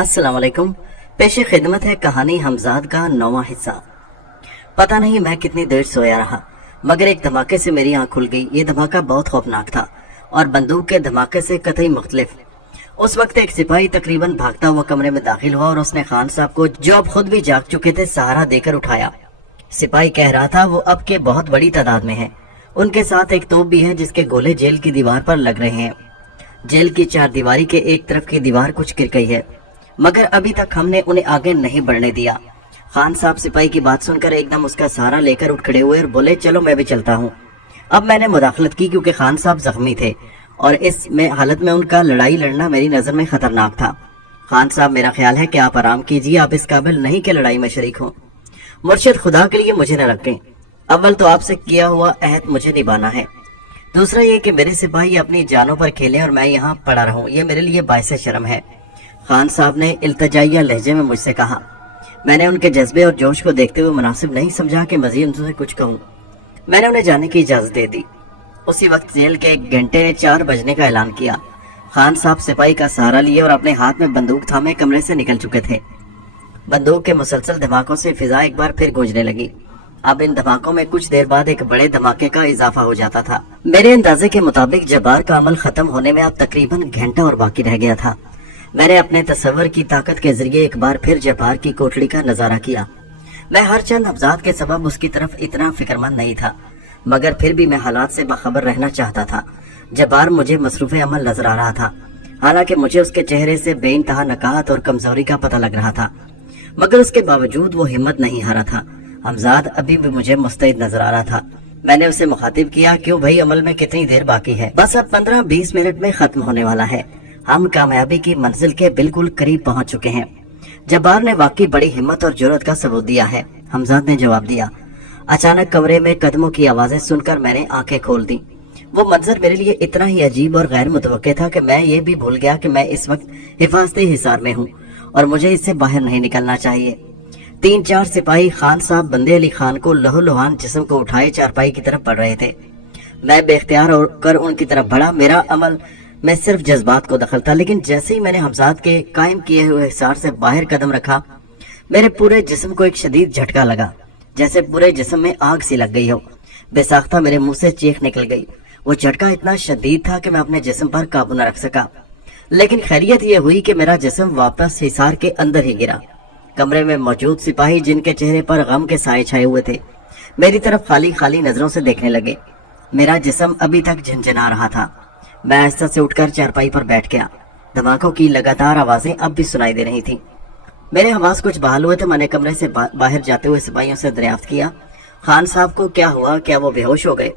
अस्सलाम वालेकुम। पेशे खिदमत है कहानी हमजाद का 9वां हिस्सा। पता नहीं मैं कितनी देर सोया रहा, मगर एक धमाके से मेरी आंख खुल गई। ये धमाका बहुत खौफनाक था और बंदूक के धमाके से कतई मुख्तलिफ। उस वक्त एक सिपाही तकरीबन भागता हुआ कमरे में दाखिल हुआ और उसने खान साहब को, जो अब खुद भी जाग चुके थे, सहारा देकर उठाया। सिपाही कह रहा था वो अब के बहुत बड़ी तादाद में है। उनके साथ एक तोप भी है जिसके गोले जेल की दीवार पर लग रहे हैं। जेल की चारदीवारी के एक तरफ की दीवार कुछ गिर गई है, मगर अभी तक हमने उन्हें आगे नहीं बढ़ने दिया। खान साहब सिपाही की बात सुनकर एकदम उसका सहारा लेकर उठ खड़े हुए और बोले, चलो मैं भी चलता हूँ। अब मैंने मुदाखलत की क्योंकि खान साहब जख्मी थे और इस हालत में उनका लड़ाई लड़ना मेरी नजर में खतरनाक था। खान साहब, मेरा ख्याल है कि आप आराम कीजिए, आप इस काबिल नहीं कि लड़ाई में शरीक हो। मुर्शिद, खुदा के लिए मुझे न रखें। अव्वल तो आपसे किया हुआ अहद मुझे निभाना है, दूसरा ये कि मेरे सिपाही अपनी जानों पर खेलें और मैं यहाँ पड़ा रहूं, ये मेरे लिए बाइसे शर्म है। खान साहब ने इल्तजाइया लहजे में मुझसे कहा। मैंने उनके जज्बे और जोश को देखते हुए मुनासिब नहीं समझा कि मजीद उनसे कुछ कहूँ। मैंने उन्हें जाने की इजाजत दे दी। उसी वक्त जेल के एक घंटे ने 4 बजने का ऐलान किया। खान साहब सिपाही का सहारा लिए और अपने हाथ में बंदूक थामे कमरे से निकल चुके थे। बंदूक के मुसलसल धमाकों से फिजा एक बार फिर गूंजने लगी। अब इन धमाकों में कुछ देर बाद एक बड़े धमाके का इजाफा हो जाता था। मेरे अंदाजे के मुताबिक जब्बार का अमल खत्म होने में अब तकरीबन घंटा और बाकी रह गया था। मैंने अपने तस्वर की ताकत के जरिए एक बार फिर जब्बार की कोठड़ी का नजारा किया। मैं हर चंद अफजाद के सबब उसकी तरफ इतना फिक्रमंद नहीं था, मगर फिर भी मैं हालात से बाखबर रहना चाहता था। जब्बार मुझे मसरूफ अमल नजर आ रहा था, हालांकि मुझे उसके चेहरे से बेइंतहा नकाहत और कमजोरी का पता लग रहा था, मगर उसके बावजूद वो हिम्मत नहीं हारा था। हमजाद अभी भी मुझे मुस्तैद नजर आ रहा था। मैंने उसे मुखातिब किया, क्यों भाई, अमल में कितनी देर बाकी है? बस अब 15-20 मिनट में खत्म होने वाला है। हम कामयाबी की मंजिल के बिल्कुल करीब पहुंच चुके हैं। जब्बार ने वाकई बड़ी हिम्मत और जुर्रत का सबूत दिया है, हमजाद ने जवाब दिया। अचानक कमरे में कदमों की आवाजें सुनकर मैंने आंखें खोल दी। वो मंजर मेरे लिए इतना ही अजीब और गैर मुतवक्के था कि मैं ये भी भूल गया कि मैं इस वक्त हिफाजती हिसार में हूँ और मुझे इससे बाहर नहीं निकलना चाहिए। 3-4 सिपाही खान साहब बंदे अली खान को लहूलुहान जिस्म को उठाए चारपाई की तरफ बढ़ रहे थे। मैं बेख्तियार होकर उनकी तरफ बढ़ा। मेरा अमल में सिर्फ जज्बात को दखल था, लेकिन जैसे ही मैंने हमजाद के कायम किए हुए हिसार से बाहर कदम रखा, मेरे पूरे जिस्म को एक शदीद झटका लगा, जैसे पूरे जिस्म में आग सी लग गई हो। बेसाख्ता मेरे मुंह से चीख निकल गई। वो झटका इतना शदीद था कि मैं अपने जिस्म पर काबू न रख सका, लेकिन खैरियत यह हुई कि मेरा जिस्म वापस हिसार के अंदर ही गिरा। कमरे में मौजूद सिपाही, जिनके चेहरे पर गम के साए छाए हुए थे, मेरी तरफ खाली खाली नजरों से देखने लगे। मेरा जिस्म अभी तक झंझना रहा था। मैं आहिस्ता से उठकर चारपाई पर बैठ गया। धमाकों की लगातार आवाजें अब भी सुनाई दे रही थीं। मेरे हवास कुछ बहाल हुए थे। मैंने कमरे से बाहर जाते हुए सिपाहियों से दरियाफ्त किया, खान साहब को क्या हुआ? क्या वो बेहोश हो गए?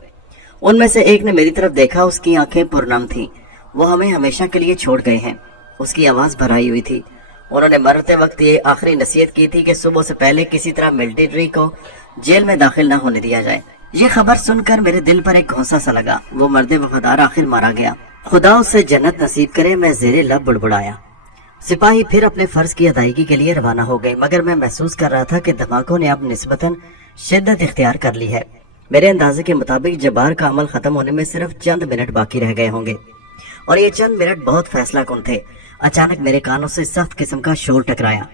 उनमें से एक ने मेरी तरफ देखा। उसकी आंखें पुरनम थीं। वो हमें हमेशा के लिए छोड़ गए हैं। उसकी आवाज भराई हुई थी। उन्होंने मरते वक्त ये आखिरी नसीहत की थी कि सुबह से पहले किसी तरह मिलिट्री को जेल में दाखिल न होने दिया जाए। ये खबर सुनकर मेरे दिल पर एक घोंसा सा लगा। वो मर्द वफादार आखिर मारा गया, खुदा उससे जन्नत नसीब करे, मैं ज़ेरे लब बुड़बुड़ाया। सिपाही फिर अपने फर्ज की अदायगी के लिए रवाना हो गए, मगर मैं महसूस कर रहा था कि धमाकों ने अब निस्बतन शिद्दत इख्तियार कर ली है। मेरे अंदाजे के मुताबिक जब्बार का अमल खत्म होने में सिर्फ चंद मिनट बाकी रह गए होंगे, और ये चंद मिनट बहुत फैसला कुन थे। अचानक मेरे कानों से सख्त किस्म का शोर टकराया।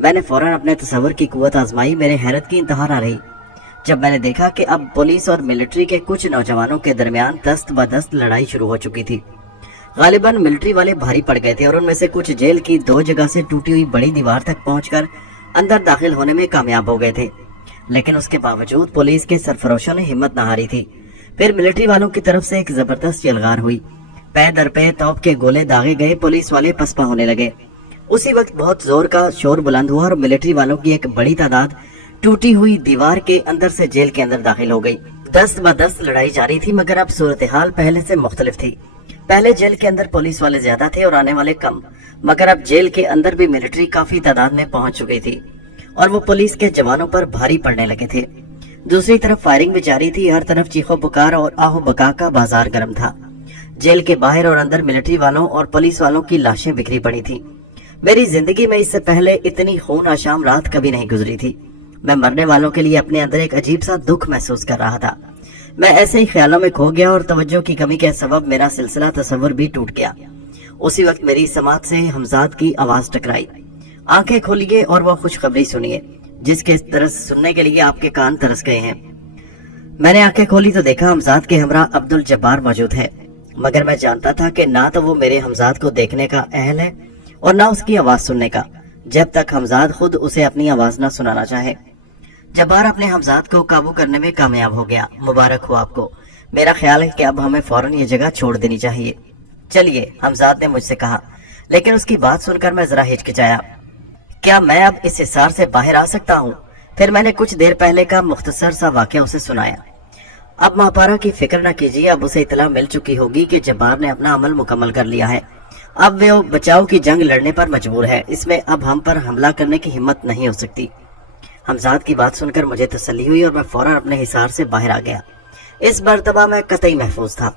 मैंने फौरन अपने तस्वर की कुव्वत आजमाई। मेरे हैरत की इंतहा न रही जब मैंने देखा कि अब पुलिस और मिलिट्री के कुछ नौजवानों के दरमियान दस्त ब दस्त लड़ाई शुरू हो चुकी थी। गालिबन मिलिट्री वाले भारी पड़ गए थे और उनमें से कुछ जेल की 2 जगह से टूटी हुई बड़ी दीवार तक पहुंचकर अंदर दाखिल होने में कामयाब हो गए थे, लेकिन उसके बावजूद पुलिस के सरफरोशों ने हिम्मत न हारी थी। फिर मिलिट्री वालों की तरफ से एक जबरदस्त यलगार हुई। पै दर पे तोप के गोले दागे गए। पुलिस वाले पसपा होने लगे। उसी वक्त बहुत जोर का शोर बुलंद हुआ और मिलिट्री वालों की एक बड़ी तादाद टूटी हुई दीवार के अंदर से जेल के अंदर दाखिल हो गई। दस्त ब दस्त लड़ाई जारी थी, मगर अब सूरत हाल पहले से मुख्तलिफ थी। पहले जेल के अंदर पुलिस वाले ज्यादा थे और आने वाले कम, मगर अब जेल के अंदर भी मिलिट्री काफी तादाद में पहुंच चुकी थी और वो पुलिस के जवानों पर भारी पड़ने लगे थे। दूसरी तरफ फायरिंग भी जारी थी। हर तरफ चीखो पुकार और आहो बका का बाजार गर्म था। जेल के बाहर और अंदर मिलिट्री वालों और पुलिस वालों की लाशें बिखरी पड़ी थी। मेरी जिंदगी में इससे पहले इतनी खून आशाम रात कभी नहीं गुजरी थी। मैं मरने वालों के लिए अपने अंदर एक अजीब सा दुख महसूस कर रहा था। मैं ऐसे ही ख्यालों में खो गया और तवज्जो की कमी के सबब मेरा सिलसिला तसव्वुर भी टूट गया। उसी वक्त मेरी समात से हमजाद की आवाज टकराई। आंखें खोलिए और वह खुशखबरी सुनिए जिसके तरस सुनने के लिए आपके कान तरस गए हैं। मैंने आंखें खोली तो देखा हमजाद के हमरा अब्दुल जब्बार मौजूद है, मगर मैं जानता था कि ना तो वो मेरे हमजाद को देखने का अहल है और ना उसकी आवाज सुनने का, जब तक हमजाद खुद उसे अपनी आवाज ना सुनाना चाहे। जब्बार अपने हमजाद को काबू करने में कामयाब हो गया। मुबारक हो आपको। मेरा ख्याल है कि अब हमें फौरन ये जगह छोड़ देनी चाहिए। चलिए, हमजाद ने मुझसे कहा, लेकिन उसकी बात सुनकर मैं जरा हिचकिचाया। क्या मैं अब इस हिसार से बाहर आ सकता हूँ? फिर मैंने कुछ देर पहले का मुख्तसर सा वाकया उसे सुनाया। अब मापारा की फिक्र न कीजिए, अब उसे इतला मिल चुकी होगी कि जब्बार ने अपना अमल मुकम्मल कर लिया है। अब वो बचाव की जंग लड़ने पर मजबूर है। इसमें अब हम पर हमला करने की हिम्मत नहीं हो सकती। हमजाद की बात सुनकर मुझे तसल्ली हुई और मैं फौरन अपने हिसार से बाहर आ गया। इस मर्तबा मैं कतई महफूज था।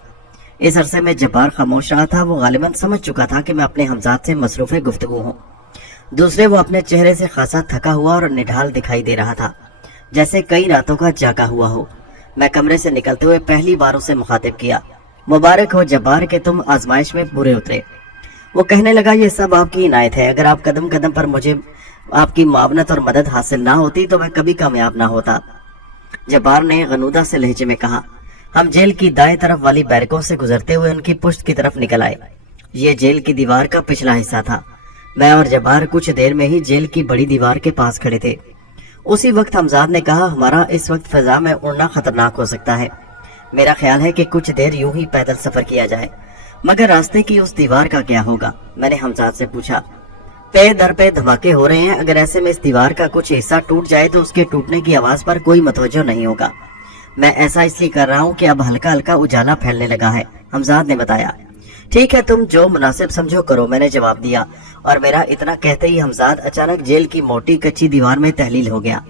इस अरसे में जब्बार खामोश रहा था। वो गालिबन समझ चुका था कि मैं अपने हमजाद से मसरूफ गुफ्तगू हूँ। दूसरे, वो अपने चेहरे से खासा थका हुआ और निढाल दिखाई दे रहा था, जैसे कई रातों का जागा हुआ हो। मैं कमरे से निकलते हुए पहली बार उसे मुखातिब किया। मुबारक हो जब्बार के तुम आजमाइश में पूरे उतरे। वो कहने लगा, ये सब आपकी इनायत है। अगर आप कदम कदम पर मुझे आपकी मावनत और मदद हासिल ना होती तो मैं कभी कामयाब ना होता। जब्बार ने गनूदा से लहजे में कहा। हम जेल की दाएं तरफ वाली बैरकों से गुजरते हुए उनकी पुश्त की तरफ निकल आए। ये जेल की दीवार का पिछला हिस्सा था। मैं और जब्बार कुछ देर में ही जेल की बड़ी दीवार के पास खड़े थे। उसी वक्त हमजाद ने कहा, हमारा इस वक्त फिजा में उड़ना खतरनाक हो सकता है। मेरा ख्याल है कि कुछ देर यूं ही पैदल सफर किया जाए, मगर रास्ते की उस दीवार का क्या होगा? मैंने हमजाद से पूछा। पे दर पे धमाके हो रहे हैं। अगर ऐसे में इस दीवार का कुछ हिस्सा टूट जाए तो उसके टूटने की आवाज पर कोई मतवज्जो नहीं होगा। मैं ऐसा इसलिए कर रहा हूँ कि अब हल्का हल्का उजाला फैलने लगा है, हमजाद ने बताया। ठीक है, तुम जो मुनासिब समझो करो, मैंने जवाब दिया। और मेरा इतना कहते ही हमजाद अचानक जेल की मोटी कच्ची दीवार में तहलील हो गया।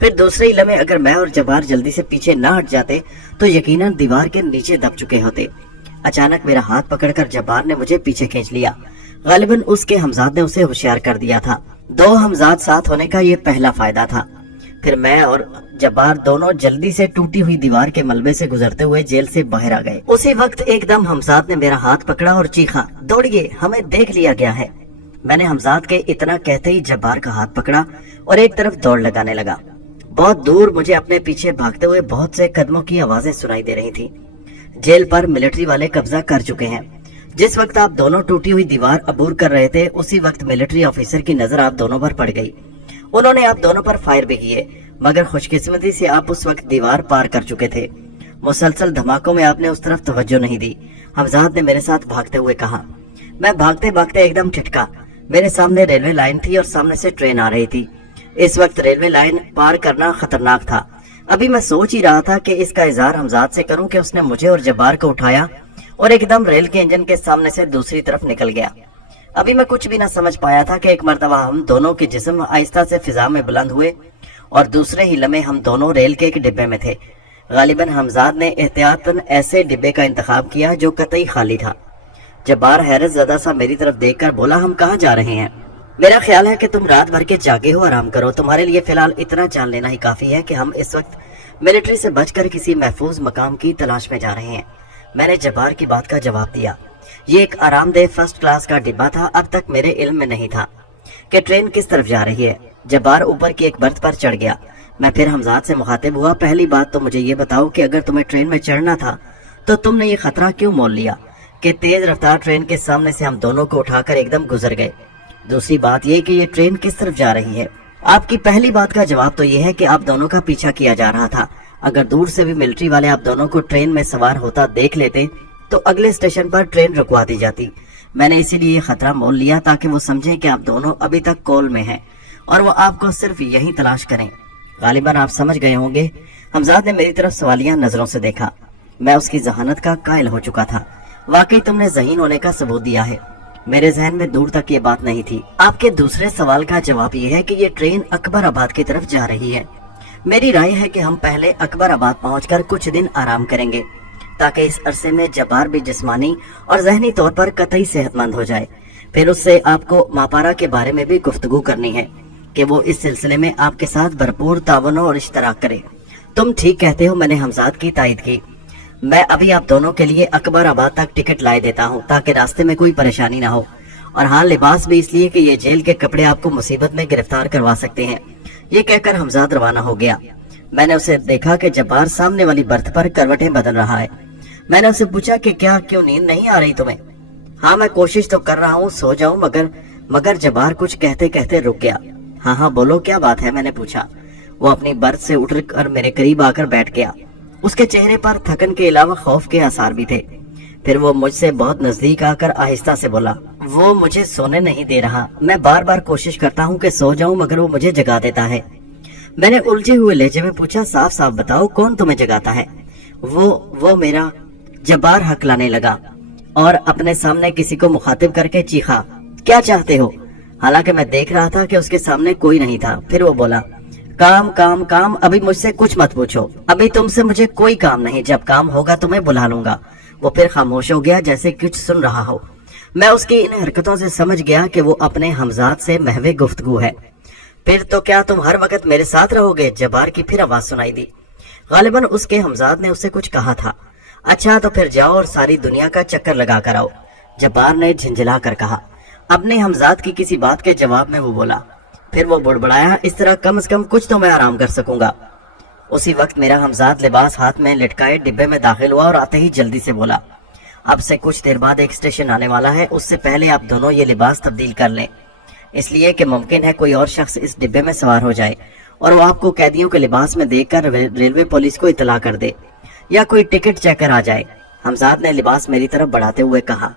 फिर दूसरे ही लम्हे अगर मैं और जब्बार जल्दी से पीछे न हट जाते तो यकीनन दीवार के नीचे दब चुके होते। अचानक मेरा हाथ पकड़कर जब्बार ने मुझे पीछे खींच लिया। गालिबन उसके हमजाद ने उसे होशियार कर दिया था। दो हमजाद साथ होने का ये पहला फायदा था। फिर मैं और जब्बार दोनों जल्दी से टूटी हुई दीवार के मलबे से गुजरते हुए जेल से बाहर आ गए। उसी वक्त एकदम हमजाद ने मेरा हाथ पकड़ा और चीखा, दौड़िए, हमें देख लिया गया है। मैंने हमजाद के इतना कहते ही जब्बार का हाथ पकड़ा और एक तरफ दौड़ लगाने लगा। बहुत दूर मुझे अपने पीछे भागते हुए बहुत से कदमों की आवाजें सुनाई दे रही थी। जेल पर मिलिट्री वाले कब्जा कर चुके हैं। जिस वक्त आप दोनों टूटी हुई दीवार अबूर कर रहे थे, उसी वक्त मिलिट्री ऑफिसर की नजर आप दोनों पर पड़ गई। उन्होंने आप दोनों पर फायर भी किए, मगर खुशकिस्मती से आप उस वक्त दीवार पार कर चुके थे। मुसलसल धमाकों में आपने उस तरफ तवज्जो नहीं दी। हमजाद ने मेरे साथ भागते हुए कहा। मैं भागते भागते एकदम ठिठका। मेरे सामने रेलवे लाइन थी और सामने से ट्रेन आ रही थी। इस वक्त रेलवे लाइन पार करना खतरनाक था। अभी मैं सोच ही रहा था कि इसका इजहार हमजाद से करूं कि उसने मुझे और जब्बार को उठाया और एकदम रेल के इंजन के सामने से दूसरी तरफ निकल गया। अभी मैं कुछ भी न समझ पाया था कि एक मर्तबा हम दोनों के जिस्म आहिस्ता से फिजा में बुलंद हुए और दूसरे ही लम्हे हम दोनों रेल के एक डिब्बे में थे। गालिबन हमजाद ने एहतियातन ऐसे डिब्बे का इंतखाब किया जो कतई खाली था। जब्बार हैरत ज़दा सा मेरी तरफ देखकर बोला, हम कहाँ जा रहे हैं? मेरा ख्याल है कि तुम रात भर के जागे हो, आराम करो। तुम्हारे लिए फिलहाल इतना जान लेना ही काफी है कि हम इस वक्त मिलिट्री से बचकर किसी महफूज मकाम की तलाश में जा रहे हैं। मैंने जब्बार की बात का जवाब दिया। ये एक आरामदेह फर्स्ट क्लास का डिब्बा था। अब तक मेरे इल्म में नहीं था कि ट्रेन किस तरफ जा रही है। जब्बार ऊपर की एक बर्थ पर चढ़ गया। मैं फिर हमजाद से मुखातिब हुआ। पहली बात तो मुझे ये बताओ कि अगर तुम्हें ट्रेन में चढ़ना था तो तुमने ये खतरा क्यों मोल लिया कि तेज रफ्तार ट्रेन के सामने से हम दोनों को उठाकर एकदम गुजर गए? दूसरी बात यह कि ये ट्रेन किस तरफ जा रही है? आपकी पहली बात का जवाब तो ये है कि आप दोनों का पीछा किया जा रहा था। अगर दूर से भी मिलिट्री वाले आप दोनों को ट्रेन में सवार होता देख लेते तो अगले स्टेशन पर ट्रेन रुकवा दी जाती। मैंने इसीलिए खतरा मोल लिया ताकि वो समझें कि आप दोनों अभी तक कॉल में हैं और वो आपको सिर्फ यही तलाश करें। गालिबन आप समझ गए होंगे। हमजाद ने मेरी तरफ सवालिया नजरों से देखा। मैं उसकी जहानत का कायल हो चुका था। वाकई तुमने ज़हीन होने का सबूत दिया है। मेरे जहन में दूर तक ये बात नहीं थी। आपके दूसरे सवाल का जवाब ये है कि ये ट्रेन अकबर आबाद की तरफ जा रही है। मेरी राय है कि हम पहले अकबर आबाद पहुंचकर कुछ दिन आराम करेंगे ताकि इस अरसे में जब्बार भी जिस्मानी और जहनी तौर पर कतई सेहतमंद हो जाए। फिर उससे आपको मापारा के बारे में भी गुफ्तगू करनी है कि वो इस सिलसिले में आपके साथ भरपूर तावन और इश्तराक करे। तुम ठीक कहते हो, मैंने हमजाद की तायद की। मैं अभी आप दोनों के लिए अकबर आबाद तक टिकट लाए देता हूँ ताकि रास्ते में कोई परेशानी ना हो اور ہاں لباس بھی اس لیے کہ یہ جیل کے کپڑے آپ کو مصیبت میں گرفتار کروا سکتے ہیں۔ یہ کہہ کر حمزاد روانہ ہو گیا۔ میں نے اسے دیکھا کہ جبار سامنے والی برتھ پر کروٹیں بدل رہا ہے۔ میں نے اسے پوچھا کہ کیوں نیند نہیں آ رہی تمہیں؟ ہاں میں کوشش تو کر رہا ہوں سو جاؤں مگر جبار کچھ کہتے کہتے رک گیا۔ ہاں بولو کیا بات ہے؟ میں نے پوچھا۔ وہ اپنی برتھ سے اٹھ کر میرے قریب آ کر بیٹھ گیا۔ اس کے چہرے پر تھکن کے علاوہ خوف کے آثار بھی تھے۔ پھر وہ مجھ سے بہت نزدیک آ کر آہستہ سے بولا، وہ مجھے سونے نہیں دے رہا۔ میں بار بار کوشش کرتا ہوں کہ سو جاؤں مگر وہ مجھے جگا دیتا ہے۔ میں نے الجھے ہوئے لہجے میں پوچھا، صاف صاف بتاؤ کون تمہیں جگاتا ہے؟ وہ میرا جبار ہکلانے لگا اور اپنے سامنے کسی کو مخاطب کر کے چیخا، کیا چاہتے ہو؟ حالانکہ میں دیکھ رہا تھا کہ اس کے سامنے کوئی نہیں تھا۔ پھر وہ بولا، کام کام کام، ابھی مجھ سے کچھ مت پوچھو، ابھی تم سے مجھے کوئی کام نہیں، جب کام ہوگا تمہیں بلا لوں گا۔ وہ پھر خاموش ہو گیا جیسے کچھ سن رہا ہو۔ میں اس کی ان حرکتوں سے سمجھ گیا کہ وہ اپنے حمزاد سے محو گفتگو ہے۔ پھر تو کیا تم ہر وقت میرے ساتھ رہو گے؟ جبار کی پھر آواز سنائی دی۔ غالباً اس کے حمزاد نے اسے کچھ کہا تھا۔ اچھا تو پھر جاؤ اور ساری دنیا کا چکر لگا کر آؤ، جبار نے جھنجھلا کر کہا۔ اپنے حمزاد کی کسی بات کے جواب میں وہ بولا۔ پھر وہ بڑبڑایا، اس طرح کم از کم کچھ تو میں آرام کر سکوں گا۔ اسی وقت میرا حمزاد لباس ہاتھ میں لٹکائے ڈبے میں داخل ہوا اور آتے ہی جلدی سے بولا، اب سے کچھ دیر بعد ایک اسٹیشن آنے والا ہے، اس سے پہلے آپ دونوں یہ لباس تبدیل کر لیں، اس لیے کہ ممکن ہے کوئی اور شخص اس ڈبے میں سوار ہو جائے اور وہ آپ کو قیدیوں کے لباس میں دیکھ کر ریلوے پولیس کو اطلاع کر دے یا کوئی ٹکٹ چیکر آ جائے۔ حمزاد نے لباس میری طرف بڑھاتے ہوئے کہا۔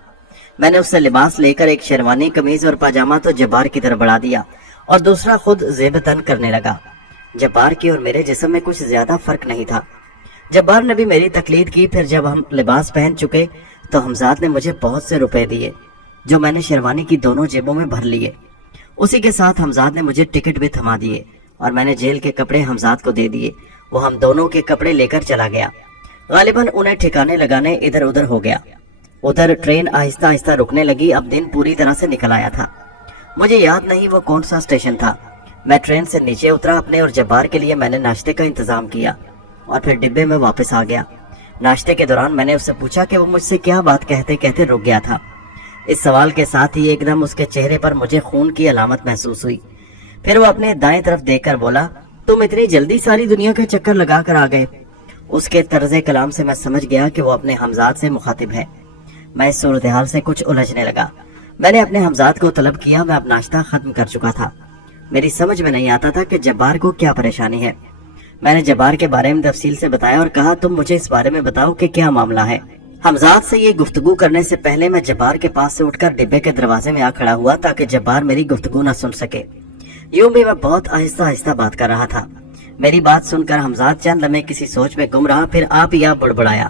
میں نے اس سے لباس لے کر ایک شیروانی، قمیض اور پاجامہ تو جبار کی طرف بڑھا دیا اور دوسرا خود زیب تن کرنے لگا۔ جبار کی اور میرے جسم میں کچھ زیادہ فرق نہیں تھا۔ جبار نے بھی میری تقلید کی۔ پھر جب ہم لباس پہن چکے تو حمزاد نے مجھے بہت سے روپے دیے جو میں نے شیروانی کی دونوں جیبوں میں بھر لیے۔ اسی کے ساتھ حمزاد نے مجھے ٹکٹ بھی تھما دیے اور میں نے جیل کے کپڑے حمزاد کو دے دیے۔ وہ ہم دونوں کے کپڑے لے کر چلا گیا۔ غالباً انہیں ٹھکانے لگانے ادھر ادھر ہو گیا۔ ادھر ٹرین آہستہ آہستہ رکنے لگی۔ اب دن پوری طرح سے نکل آیا تھا۔ مجھے یاد نہیں وہ کون سا اسٹیشن تھا۔ میں ٹرین سے نیچے اترا۔ اپنے اور جبار کے لیے میں نے ناشتے کا انتظام کیا اور پھر ڈبے میں واپس آ گیا۔ ناشتے کے دوران میں نے اس سے پوچھا کہ وہ مجھ سے کیا بات کہتے کہتے رک گیا تھا۔ اس سوال کے ساتھ ہی ایک دم اس کے چہرے پر مجھے خون کی علامت محسوس ہوئی۔ پھر وہ اپنے دائیں طرف دیکھ کر بولا، تم اتنی جلدی ساری دنیا کا چکر لگا کر آ گئے؟ اس کے طرز کلام سے میں سمجھ گیا کہ وہ اپنے حمزاد سے مخاطب ہے۔ میں اس صورتحال سے کچھ الجھنے لگا۔ میں نے اپنے حمزاد کو طلب کیا۔ میں اب ناشتہ ختم کر چکا تھا۔ میری سمجھ میں نہیں آتا تھا کہ جبار کو کیا پریشانی ہے۔ میں نے جبار کے بارے میں تفصیل سے بتایا اور کہا، تم مجھے اس بارے میں بتاؤ کہ کیا معاملہ ہے۔ حمزاد سے یہ گفتگو کرنے سے پہلے میں جبار کے پاس سے اٹھ کر ڈبے کے دروازے میں آ کھڑا ہوا تاکہ جبار میری گفتگو نہ سن سکے۔ یوں بھی میں بہت آہستہ آہستہ بات کر رہا تھا۔ میری بات سن کر حمزاد چند لمحے کسی سوچ میں گم رہا، پھر آپ یا بڑبڑایا،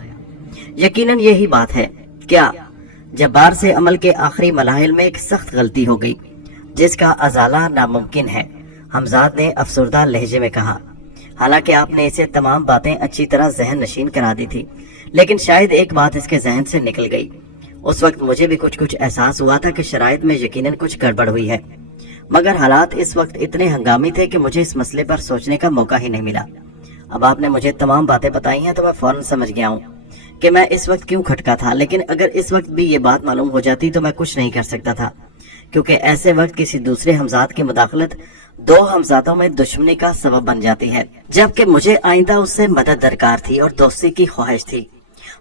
یقیناً یہی بات ہے۔ کیا؟ جبار سے عمل کے آخری مراحل میں ایک سخت غلطی ہو گئی جس کا ازالہ ناممکن ہے، حمزاد نے افسردہ لہجے میں کہا۔ حالانکہ آپ نے اسے تمام باتیں اچھی طرح ذہن نشین کرا دی تھی، لیکن شاید ایک بات اس کے ذہن سے نکل گئی۔ اس وقت مجھے بھی کچھ احساس ہوا تھا کہ شرائط میں یقیناً کچھ گڑبڑ ہوئی ہے، مگر حالات اس وقت اتنے ہنگامی تھے کہ مجھے اس مسئلے پر سوچنے کا موقع ہی نہیں ملا۔ اب آپ نے مجھے تمام باتیں بتائی ہیں تو میں فوراً سمجھ گیا ہوں کہ میں اس وقت کیوں کھٹکا تھا، لیکن اگر اس وقت بھی یہ بات معلوم ہو جاتی تو میں کچھ نہیں کر سکتا تھا، کیونکہ ایسے وقت کسی دوسرے حمزاد کی مداخلت دو حمزادوں میں دشمنی کا سبب بن جاتی ہے، جبکہ مجھے آئندہ اس سے مدد درکار تھی اور دوستی کی خواہش تھی۔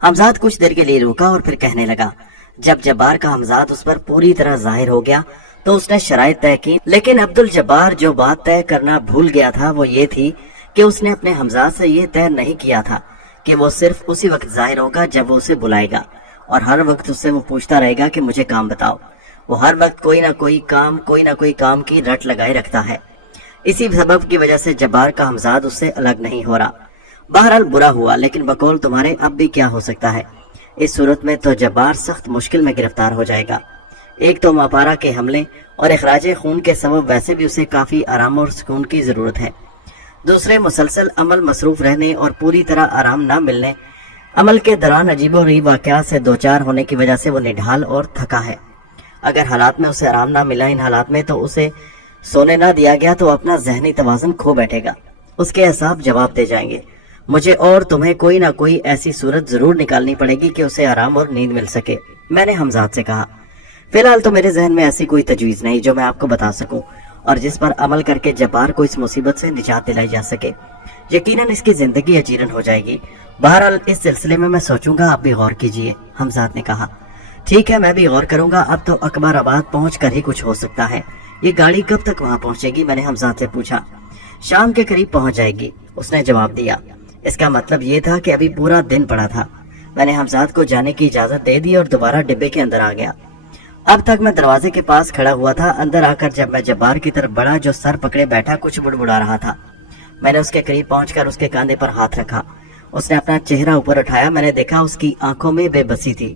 حمزاد کچھ دیر کے لیے رکا اور پھر کہنے لگا۔ جب جبار کا حمزاد اس پر پوری طرح ظاہر ہو گیا تو اس نے شرائط طے کی، لیکن عبدالجبار جو بات طے کرنا بھول گیا تھا وہ یہ تھی کہ اس نے اپنے حمزاد سے یہ طے نہیں کیا تھا کہ وہ صرف اسی وقت ظاہر ہوگا جب وہ اسے بلائے گا، اور ہر وقت اس سے وہ پوچھتا رہے گا کہ مجھے کام بتاؤ۔ وہ ہر وقت کوئی نہ کوئی کام کی رٹ لگائے رکھتا ہے۔ اسی سبب کی وجہ سے جبار کا حمزاد اس سے الگ نہیں ہو رہا۔ بہرحال برا ہوا، لیکن بقول تمہارے اب بھی کیا ہو سکتا ہے؟ اس صورت میں تو جبار سخت مشکل میں گرفتار ہو جائے گا۔ ایک تو ماپارا کے حملے اور اخراج خون کے سبب ویسے بھی اسے کافی آرام اور سکون کی ضرورت ہے، دوسرے مسلسل عمل مصروف رہنے اور پوری طرح آرام نہ ملنے، عمل کے دوران عجیب و غریب واقعات سے دوچار ہونے کی وجہ سے وہ نڈھال اور تھکا ہے۔ اگر حالات میں اسے آرام نہ ملا، ان حالات میں تو اسے سونے نہ دیا گیا تو اپنا ذہنی توازن کھو بیٹھے گا، اس کے اعصاب جواب دے جائیں گے۔ مجھے اور تمہیں کوئی نہ کوئی ایسی صورت ضرور نکالنی پڑے گی کہ اسے آرام اور نیند مل سکے، میں نے حمزاد سے کہا۔ फिलहाल तो मेरे जहन में ऐसी कोई तजवीज नहीं जो मैं आपको बता सकूं और जिस पर अमल करके जब्बार को इस मुसीबत से निजात दिलाई जा सके। यकीनन इसकी जिंदगी अजीरन हो जाएगी। बहरहाल इस सिलसिले में मैं सोचूंगा, आप भी गौर कीजिए, हमजाद ने कहा। ठीक है, मैं भी गौर करूंगा। अब तो अकबराबाद पहुंच कर ही कुछ हो सकता है। ये गाड़ी कब तक वहां पहुंचेगी? मैंने हमजाद से पूछा। शाम के करीब पहुंच जाएगी, उसने जवाब दिया। इसका मतलब ये था कि अभी पूरा दिन पड़ा था। मैंने हमजाद को जाने की इजाजत दे दी और दोबारा डिब्बे के अंदर आ गया। अब तक मैं दरवाजे के पास खड़ा हुआ था। अंदर आकर जब मैं जब्बार की तरफ बढ़ा, जो सर पकड़े बैठा कुछ बुड़बुड़ा रहा था, मैंने उसके करीब पहुंचकर उसके कंधे पर हाथ रखा। उसने अपना चेहरा ऊपर उठाया। मैंने देखा उसकी आंखों में बेबसी थी।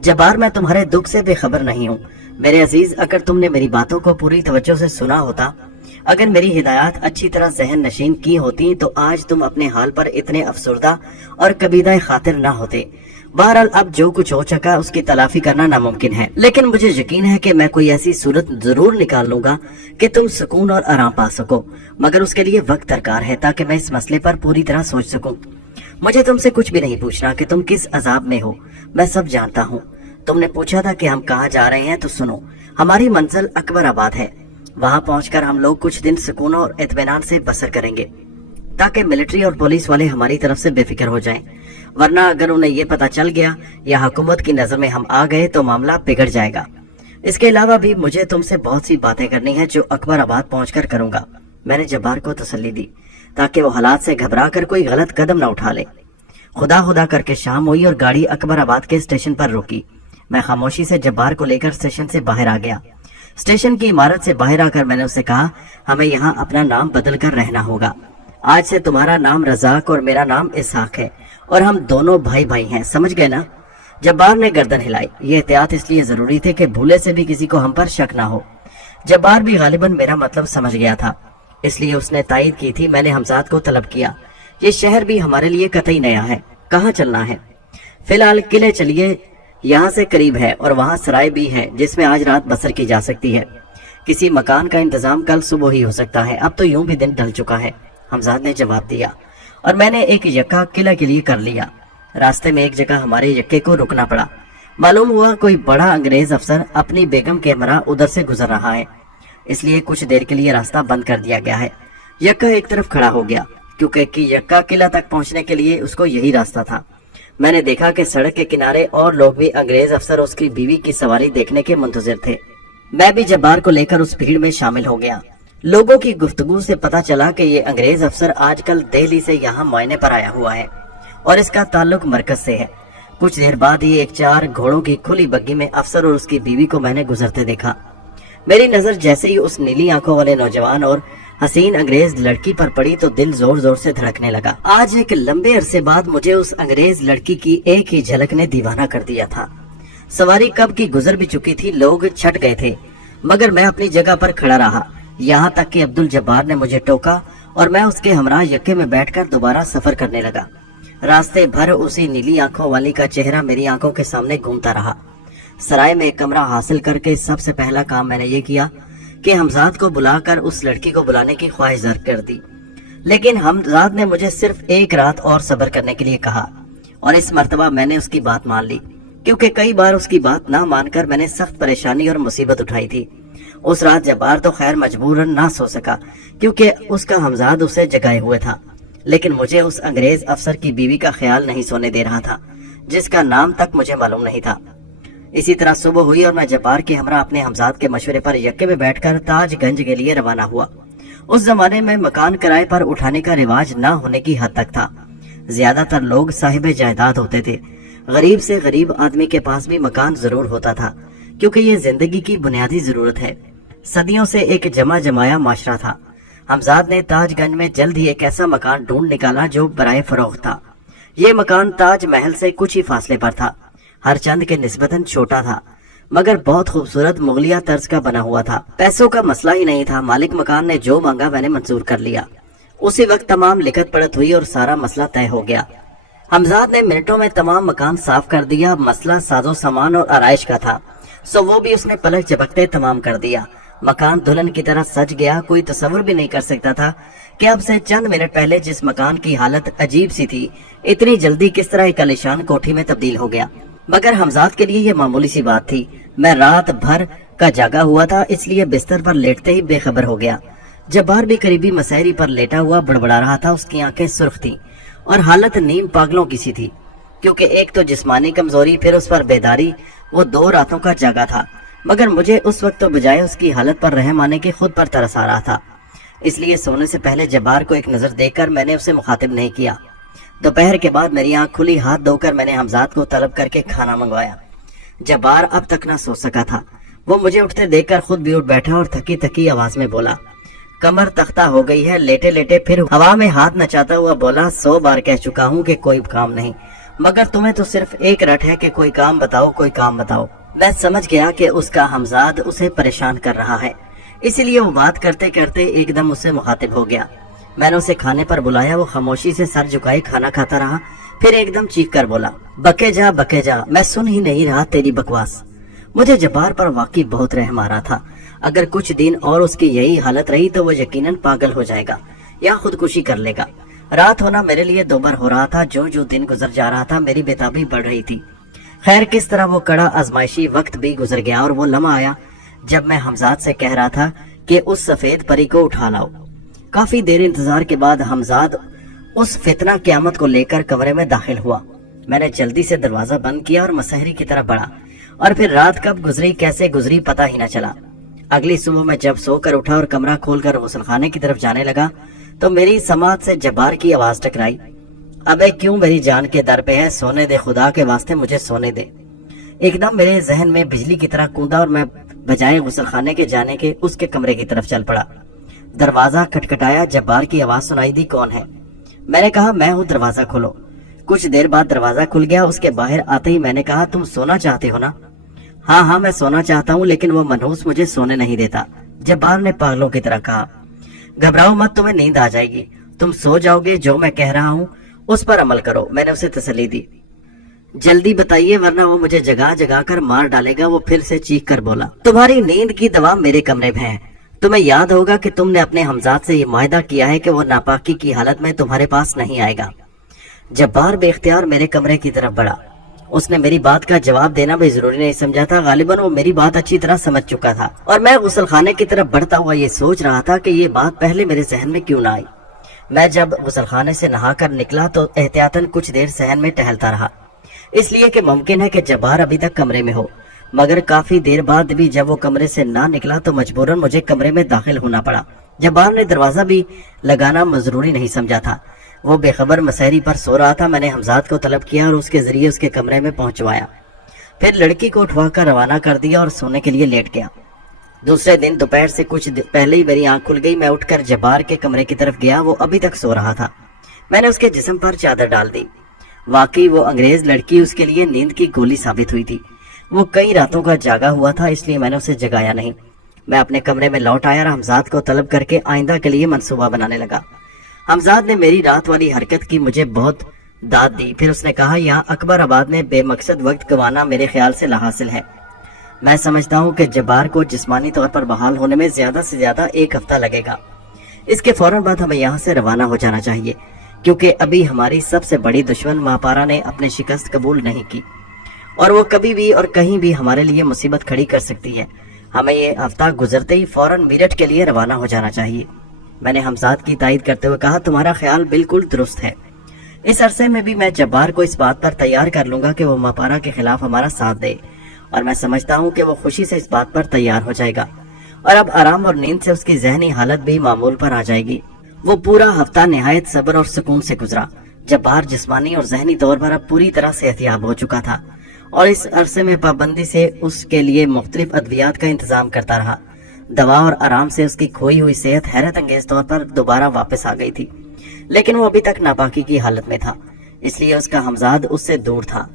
जब्बार, मैं तुम्हारे दुख से बेखबर नहीं हूँ मेरे अजीज। अगर तुमने मेरी बातों को पूरी तवज्जो से सुना होता, अगर मेरी हिदायत अच्छी तरह जहन नशीन की होती, तो आज तुम अपने हाल पर इतने अफसुर्दा और कबीदा खातिर ना होते। बहरहाल अब जो कुछ हो चुका उसकी तलाफी करना नामुमकिन है, लेकिन मुझे यकीन है कि मैं कोई ऐसी सूरत जरूर निकाल लूंगा कि तुम सुकून और आराम पा सको। मगर उसके लिए वक्त दरकार है ताकि मैं इस मसले पर पूरी तरह सोच सकूं। मुझे तुमसे कुछ भी नहीं पूछना कि तुम किस अजाब में हो, मैं सब जानता हूँ। तुमने पूछा था कि हम कहाँ जा रहे हैं, तो सुनो, हमारी मंजिल अकबराबाद है। वहां पहुंचकर हम लोग कुछ दिन सुकून और इत्मीनान से बसर करेंगे ताकि मिलिट्री और पुलिस वाले हमारी तरफ से बेफिक्र हो जाएं। वरना अगर उन्हें ये पता चल गया या हुकूमत की नजर में हम आ गए तो मामला बिगड़ जाएगा। इसके अलावा भी मुझे तुमसे बहुत सी बातें करनी है जो अकबराबाद पहुंचकर करूंगा। मैंने जब्बार को तसल्ली दी ताकि वो हालात से घबरा कर कोई गलत कदम न उठा ले। खुदा खुदा करके शाम हुई और गाड़ी अकबराबाद के स्टेशन पर रुकी। मैं खामोशी से जब्बार को लेकर स्टेशन से बाहर आ गया। स्टेशन की इमारत से बाहर आकर मैंने उससे कहा, हमें यहाँ अपना नाम बदल कर रहना होगा। आज से तुम्हारा नाम रजाक और मेरा नाम इसहाक है और हम दोनों भाई भाई हैं, समझ गए ना? जब्बार ने गर्दन हिलाई। ये एहतियात इसलिए जरूरी थे कि भूले से भी किसी को हम पर शक ना हो। जब्बार भी गालिबन मेरा मतलब समझ गया था, इसलिए उसने तायद की थी। मैंने हमजाद को तलब किया। ये शहर भी हमारे लिए कतई नया है, कहाँ चलना है? फिलहाल किले चलिए, यहाँ से करीब है और वहाँ सराय भी है जिसमें आज रात बसर की जा सकती है। किसी मकान का इंतजाम कल सुबह ही हो सकता है। अब तो यूं भी दिन ढल चुका है, हमजाद ने जवाब दिया। और मैंने एक यक्का किला के लिए कर लिया। रास्ते में एक जगह हमारे यक्के को रुकना पड़ा। मालूम हुआ कोई बड़ा अंग्रेज अफसर अपनी बेगम के हमरा उधर से गुजर रहा है, इसलिए कुछ देर के लिए रास्ता बंद कर दिया गया है। यक्का एक तरफ खड़ा हो गया क्योंकि यक्का किला तक पहुंचने के लिए उसको यही रास्ता था। मैंने देखा कि सड़क के किनारे और लोग भी अंग्रेज अफसर उसकी बीवी की सवारी देखने के मुंतजिर थे। मैं भी जब्बार को लेकर उस भीड़ में शामिल हो गया। लोगों की गुफ्तगू से पता चला कि ये अंग्रेज अफसर आजकल दिल्ली से यहाँ मुआयने पर आया हुआ है और इसका ताल्लुक मरकज से है। कुछ देर बाद ही एक 4 घोड़ों की खुली बग्गी में अफसर और उसकी बीवी को मैंने गुजरते देखा। मेरी नजर जैसे ही उस नीली आंखों वाले नौजवान और हसीन अंग्रेज लड़की पर पड़ी तो दिल जोर जोर से धड़कने लगा। आज एक लंबे अरसे बाद मुझे उस अंग्रेज लड़की की एक ही झलक ने दीवाना कर दिया था। सवारी कब की गुजर भी चुकी थी, लोग छट गए थे, मगर मैं अपनी जगह पर खड़ा रहा। यहाँ तक कि अब्दुल जब्बार ने मुझे टोका और मैं उसके हमरा यक्के में बैठकर दोबारा सफर करने लगा। रास्ते भर उसी नीली आंखों वाली का चेहरा मेरी आंखों के सामने घूमता रहा। सराय में एक कमरा हासिल करके सबसे पहला काम मैंने ये किया कि हमजाद को बुलाकर उस लड़की को बुलाने की ख्वाहिश जाहिर कर दी। लेकिन हमजाद ने मुझे सिर्फ एक रात और सब्र करने के लिए कहा और इस मर्तबा मैंने उसकी बात मान ली, क्योंकि कई बार उसकी बात ना मानकर मैंने सख्त परेशानी और मुसीबत उठाई थी। उस रात जब्बार तो खैर मजबूरन ना सो सका क्योंकि उसका हमजाद उसे जगाए हुए था, लेकिन मुझे उस अंग्रेज अफसर की बीवी का ख्याल नहीं सोने दे रहा था, जिसका नाम तक मुझे मालूम नहीं था। इसी तरह सुबह हुई और मैं जब्बार के हमरा अपने हमजाद के मशवरे पर यक्के में बैठकर ताजगंज के लिए रवाना हुआ। उस जमाने में मकान किराए पर उठाने का रिवाज न होने की हद तक था। ज्यादातर लोग साहिब जायदाद होते थे। गरीब से गरीब आदमी के पास भी मकान जरूर होता था, क्योंकि ये जिंदगी की बुनियादी जरूरत है। सदियों से एक जमा जमाया माशरा था। हमजाद ने ताजगंज में जल्द ही एक ऐसा मकान ढूंढ निकाला जो बराए फरोख्त था। ये मकान ताज महल से कुछ ही फासले पर था। हर चंद के निस्बतन छोटा था, मगर बहुत खूबसूरत मुगलिया तर्ज का बना हुआ था। पैसों का मसला ही नहीं था। मालिक मकान ने जो मांगा मैंने मंजूर कर लिया। उसी वक्त तमाम लिखत पढ़त हुई और सारा मसला तय हो गया। हमजाद ने मिनटों में तमाम मकान साफ कर दिया। मसला साजो सामान और आराइश का था, सो वो भी उसने पलक झपकते तमाम कर दिया। मकान दुल्हन की तरह सज गया। कोई तस्वर भी नहीं कर सकता था कि अब से चंद मिनट पहले जिस मकान की हालत अजीब सी थी, इतनी जल्दी किस तरह एक आलीशान कोठी में तब्दील हो गया। मगर हमजाद के लिए ये मामूली सी बात थी। मैं रात भर का जागा हुआ था, इसलिए बिस्तर पर लेटते ही बेखबर हो गया। जब्बार भी करीबी मसहरी पर लेटा हुआ बड़बड़ा रहा था। उसकी आंखें सुर्ख थी और हालत नीम पागलों की सी थी, क्योंकि एक तो जिस्मानी कमजोरी, फिर उस पर बेदारी। वो 2 रातों का जागा था, मगर मुझे उस वक्त तो बजाय उसकी हालत पर रहम आने के खुद पर तरस आ रहा था। इसलिए सोने से पहले जब्बार को एक नजर देकर मैंने उसे मुखातिब नहीं किया। दोपहर के बाद मेरी आंख खुली, हाथ धोकर मैंने हमजाद को तलब करके खाना मंगवाया। जब्बार अब तक ना सो सका था। वो मुझे उठते देखकर खुद भी उठ बैठा और थकी थकी आवाज में बोला, कमर तख्ता हो गई है। लेटे लेटे फिर हवा में हाथ नचाता हुआ बोला, 100 बार कह चुका हूँ कि कोई काम नहीं, मगर तुम्हें तो सिर्फ एक रट है कि कोई काम बताओ, कोई काम बताओ। मैं समझ गया कि उसका हमजाद उसे परेशान कर रहा है, इसीलिए वो बात करते करते एकदम उससे मुखातिब हो गया। मैंने उसे खाने पर बुलाया। वो खामोशी से सर झुकाए खाना खाता रहा, फिर एकदम चीख कर बोला, बके जा, मैं सुन ही नहीं रहा तेरी बकवास। मुझे जब्बार पर वाकई बहुत रहम आ रहा था। अगर कुछ दिन और उसकी यही हालत रही तो वो यकीनन पागल हो जाएगा या खुदकुशी कर लेगा। रात होना मेरे लिए दोबार हो रहा था। जो जो दिन गुजर जा रहा था मेरी बेताबी बढ़ रही थी। खैर, किस तरह वो कड़ा आजमाइशी वक्त भी गुजर गया और वो लम्हा आया जब मैं हमजाद से कह रहा था कि उस सफेद परी को उठा लाओ। काफी देर इंतजार के बाद हमजाद उस फितना क़यामत को लेकर कमरे में दाखिल हुआ। मैंने जल्दी से दरवाजा बंद किया और मसहरी की तरफ बढ़ा, और फिर रात कब गुजरी कैसे गुजरी पता ही न चला। अगली सुबह मैं जब सोकर उठा और कमरा खोलकर गुस्लखाने की तरफ जाने लगा तो मेरी समात से जब्बार की आवाज टकराई, अबे क्यों मेरी जान के दर पे है, सोने दे, खुदा के वास्ते मुझे सोने दे। एकदम मेरे जहन में बिजली की तरह कूदा और मैं बजाय गुस्लखाने के जाने के उसके कमरे की तरफ चल पड़ा। दरवाजा खटखटाया। जब्बार की आवाज सुनाई दी, कौन है? मैंने कहा, मैं हूँ, दरवाजा खोलो। कुछ देर बाद दरवाजा खुल गया। उसके बाहर आते ही मैंने कहा, तुम सोना चाहते हो ना? हाँ, मैं सोना चाहता हूँ, लेकिन वो मनहूस मुझे सोने नहीं देता। जब्बार ने पागलों की तरह कहा, घबराओ मत, तुम्हें नींद आ जाएगी, तुम सो जाओगे, जो मैं कह रहा हूँ उस पर अमल करो। मैंने उसे तसल्ली दी। जल्दी बताइए, वरना वो मुझे जगा जगा कर मार डालेगा। वो फिर से चीख कर बोला, तुम्हारी नींद की दवा मेरे कमरे में है। तुम्हें याद होगा कि तुमने अपने हमजाद से ये मुआहदा किया है कि वो नापाकी की हालत में तुम्हारे पास नहीं आएगा। जब्बार बेख्तियार मेरे कमरे की तरफ बढ़ा। उसने मेरी बात का जवाब देना भी जरूरी नहीं समझा था। गालिबन वो मेरी बात अच्छी तरह समझ चुका था और मैं गुस्लखाने की तरफ बढ़ता हुआ ये सोच रहा था कि ये बात पहले मेरे जहन में क्यों ना आई। मैं जब गुस्लखाने से नहाकर निकला तो एहतियातन कुछ देर सहन में टहलता रहा, इसलिए कि मुमकिन है कि जब्बार अभी तक कमरे में हो। मगर काफी देर बाद भी जब वो कमरे से ना निकला तो मजबूरन मुझे कमरे में दाखिल होना पड़ा। जब्बार ने दरवाजा भी लगाना जरूरी नहीं समझा था। वो बेखबर मसहरी पर सो रहा था। मैंने हमजाद को तलब किया और उसके जरिए उसके कमरे में पहुंचवाया, फिर लड़की को उठवाकर रवाना कर दिया और सोने के लिए लेट गया। दूसरे दिन दोपहर से कुछ पहले ही मेरी आंख खुल गई। मैं उठकर जब्बार के कमरे की तरफ गया। वो अभी तक सो रहा था। मैंने उसके जिस्म पर चादर डाल दी। वाकई वो अंग्रेज लड़की उसके लिए नींद की गोली साबित हुई थी। वो कई रातों का जागा हुआ था, इसलिए मैंने उसे जगाया नहीं। मैं अपने कमरे में लौट आया और हमजाद को तलब करके आइंदा के लिए मंसूबा बनाने लगा। हमजाद ने मेरी रात वाली हरकत की मुझे बहुत दाद दी। फिर उसने कहा, यहाँ अकबराबाद में बेमकसद वक्त गंवाना मेरे ख्याल से लाहासिल है। मैं समझता हूँ कि जब्बार को जिस्मानी तौर पर बहाल होने में ज्यादा से ज्यादा 1 हफ्ता लगेगा। इसके फौरन बाद हमें यहाँ से रवाना हो जाना चाहिए, क्योंकि अभी हमारी सबसे बड़ी दुश्मन मापारा ने अपनी शिकस्त कबूल नहीं की और वो कभी भी और कहीं भी हमारे लिए मुसीबत खड़ी कर सकती है। हमें ये हफ्ता गुजरते ही फौरन मीरठ के लिए रवाना हो जाना चाहिए। मैंने हमजाद की तायद करते हुए कहा, तुम्हारा ख्याल बिल्कुल दुरुस्त है। इस अरसे में भी मैं जब्बार को इस बात पर तैयार कर लूंगा कि वो मापारा के खिलाफ हमारा साथ दे, और मैं समझता हूँ कि वो खुशी से इस बात पर तैयार हो जाएगा और अब आराम और नींद से उसकी जहनी हालत भी मामूल पर आ जाएगी। वो पूरा हफ्ता निहायत सब्र और सुकून से गुजरा। जब्बार जिस्मानी और जहनी तौर पर अब पूरी तरह सेहतियाब हो चुका था और इस अरसे में पाबंदी से उसके लिए मुख्तलिफ अद्वियात का इंतजाम करता रहा। दवा और आराम से उसकी खोई हुई सेहत हैरत अंगेज तौर पर दोबारा वापस आ गई थी, लेकिन वो अभी तक नापाकी की हालत में था, इसलिए उसका हमजाद उससे दूर था।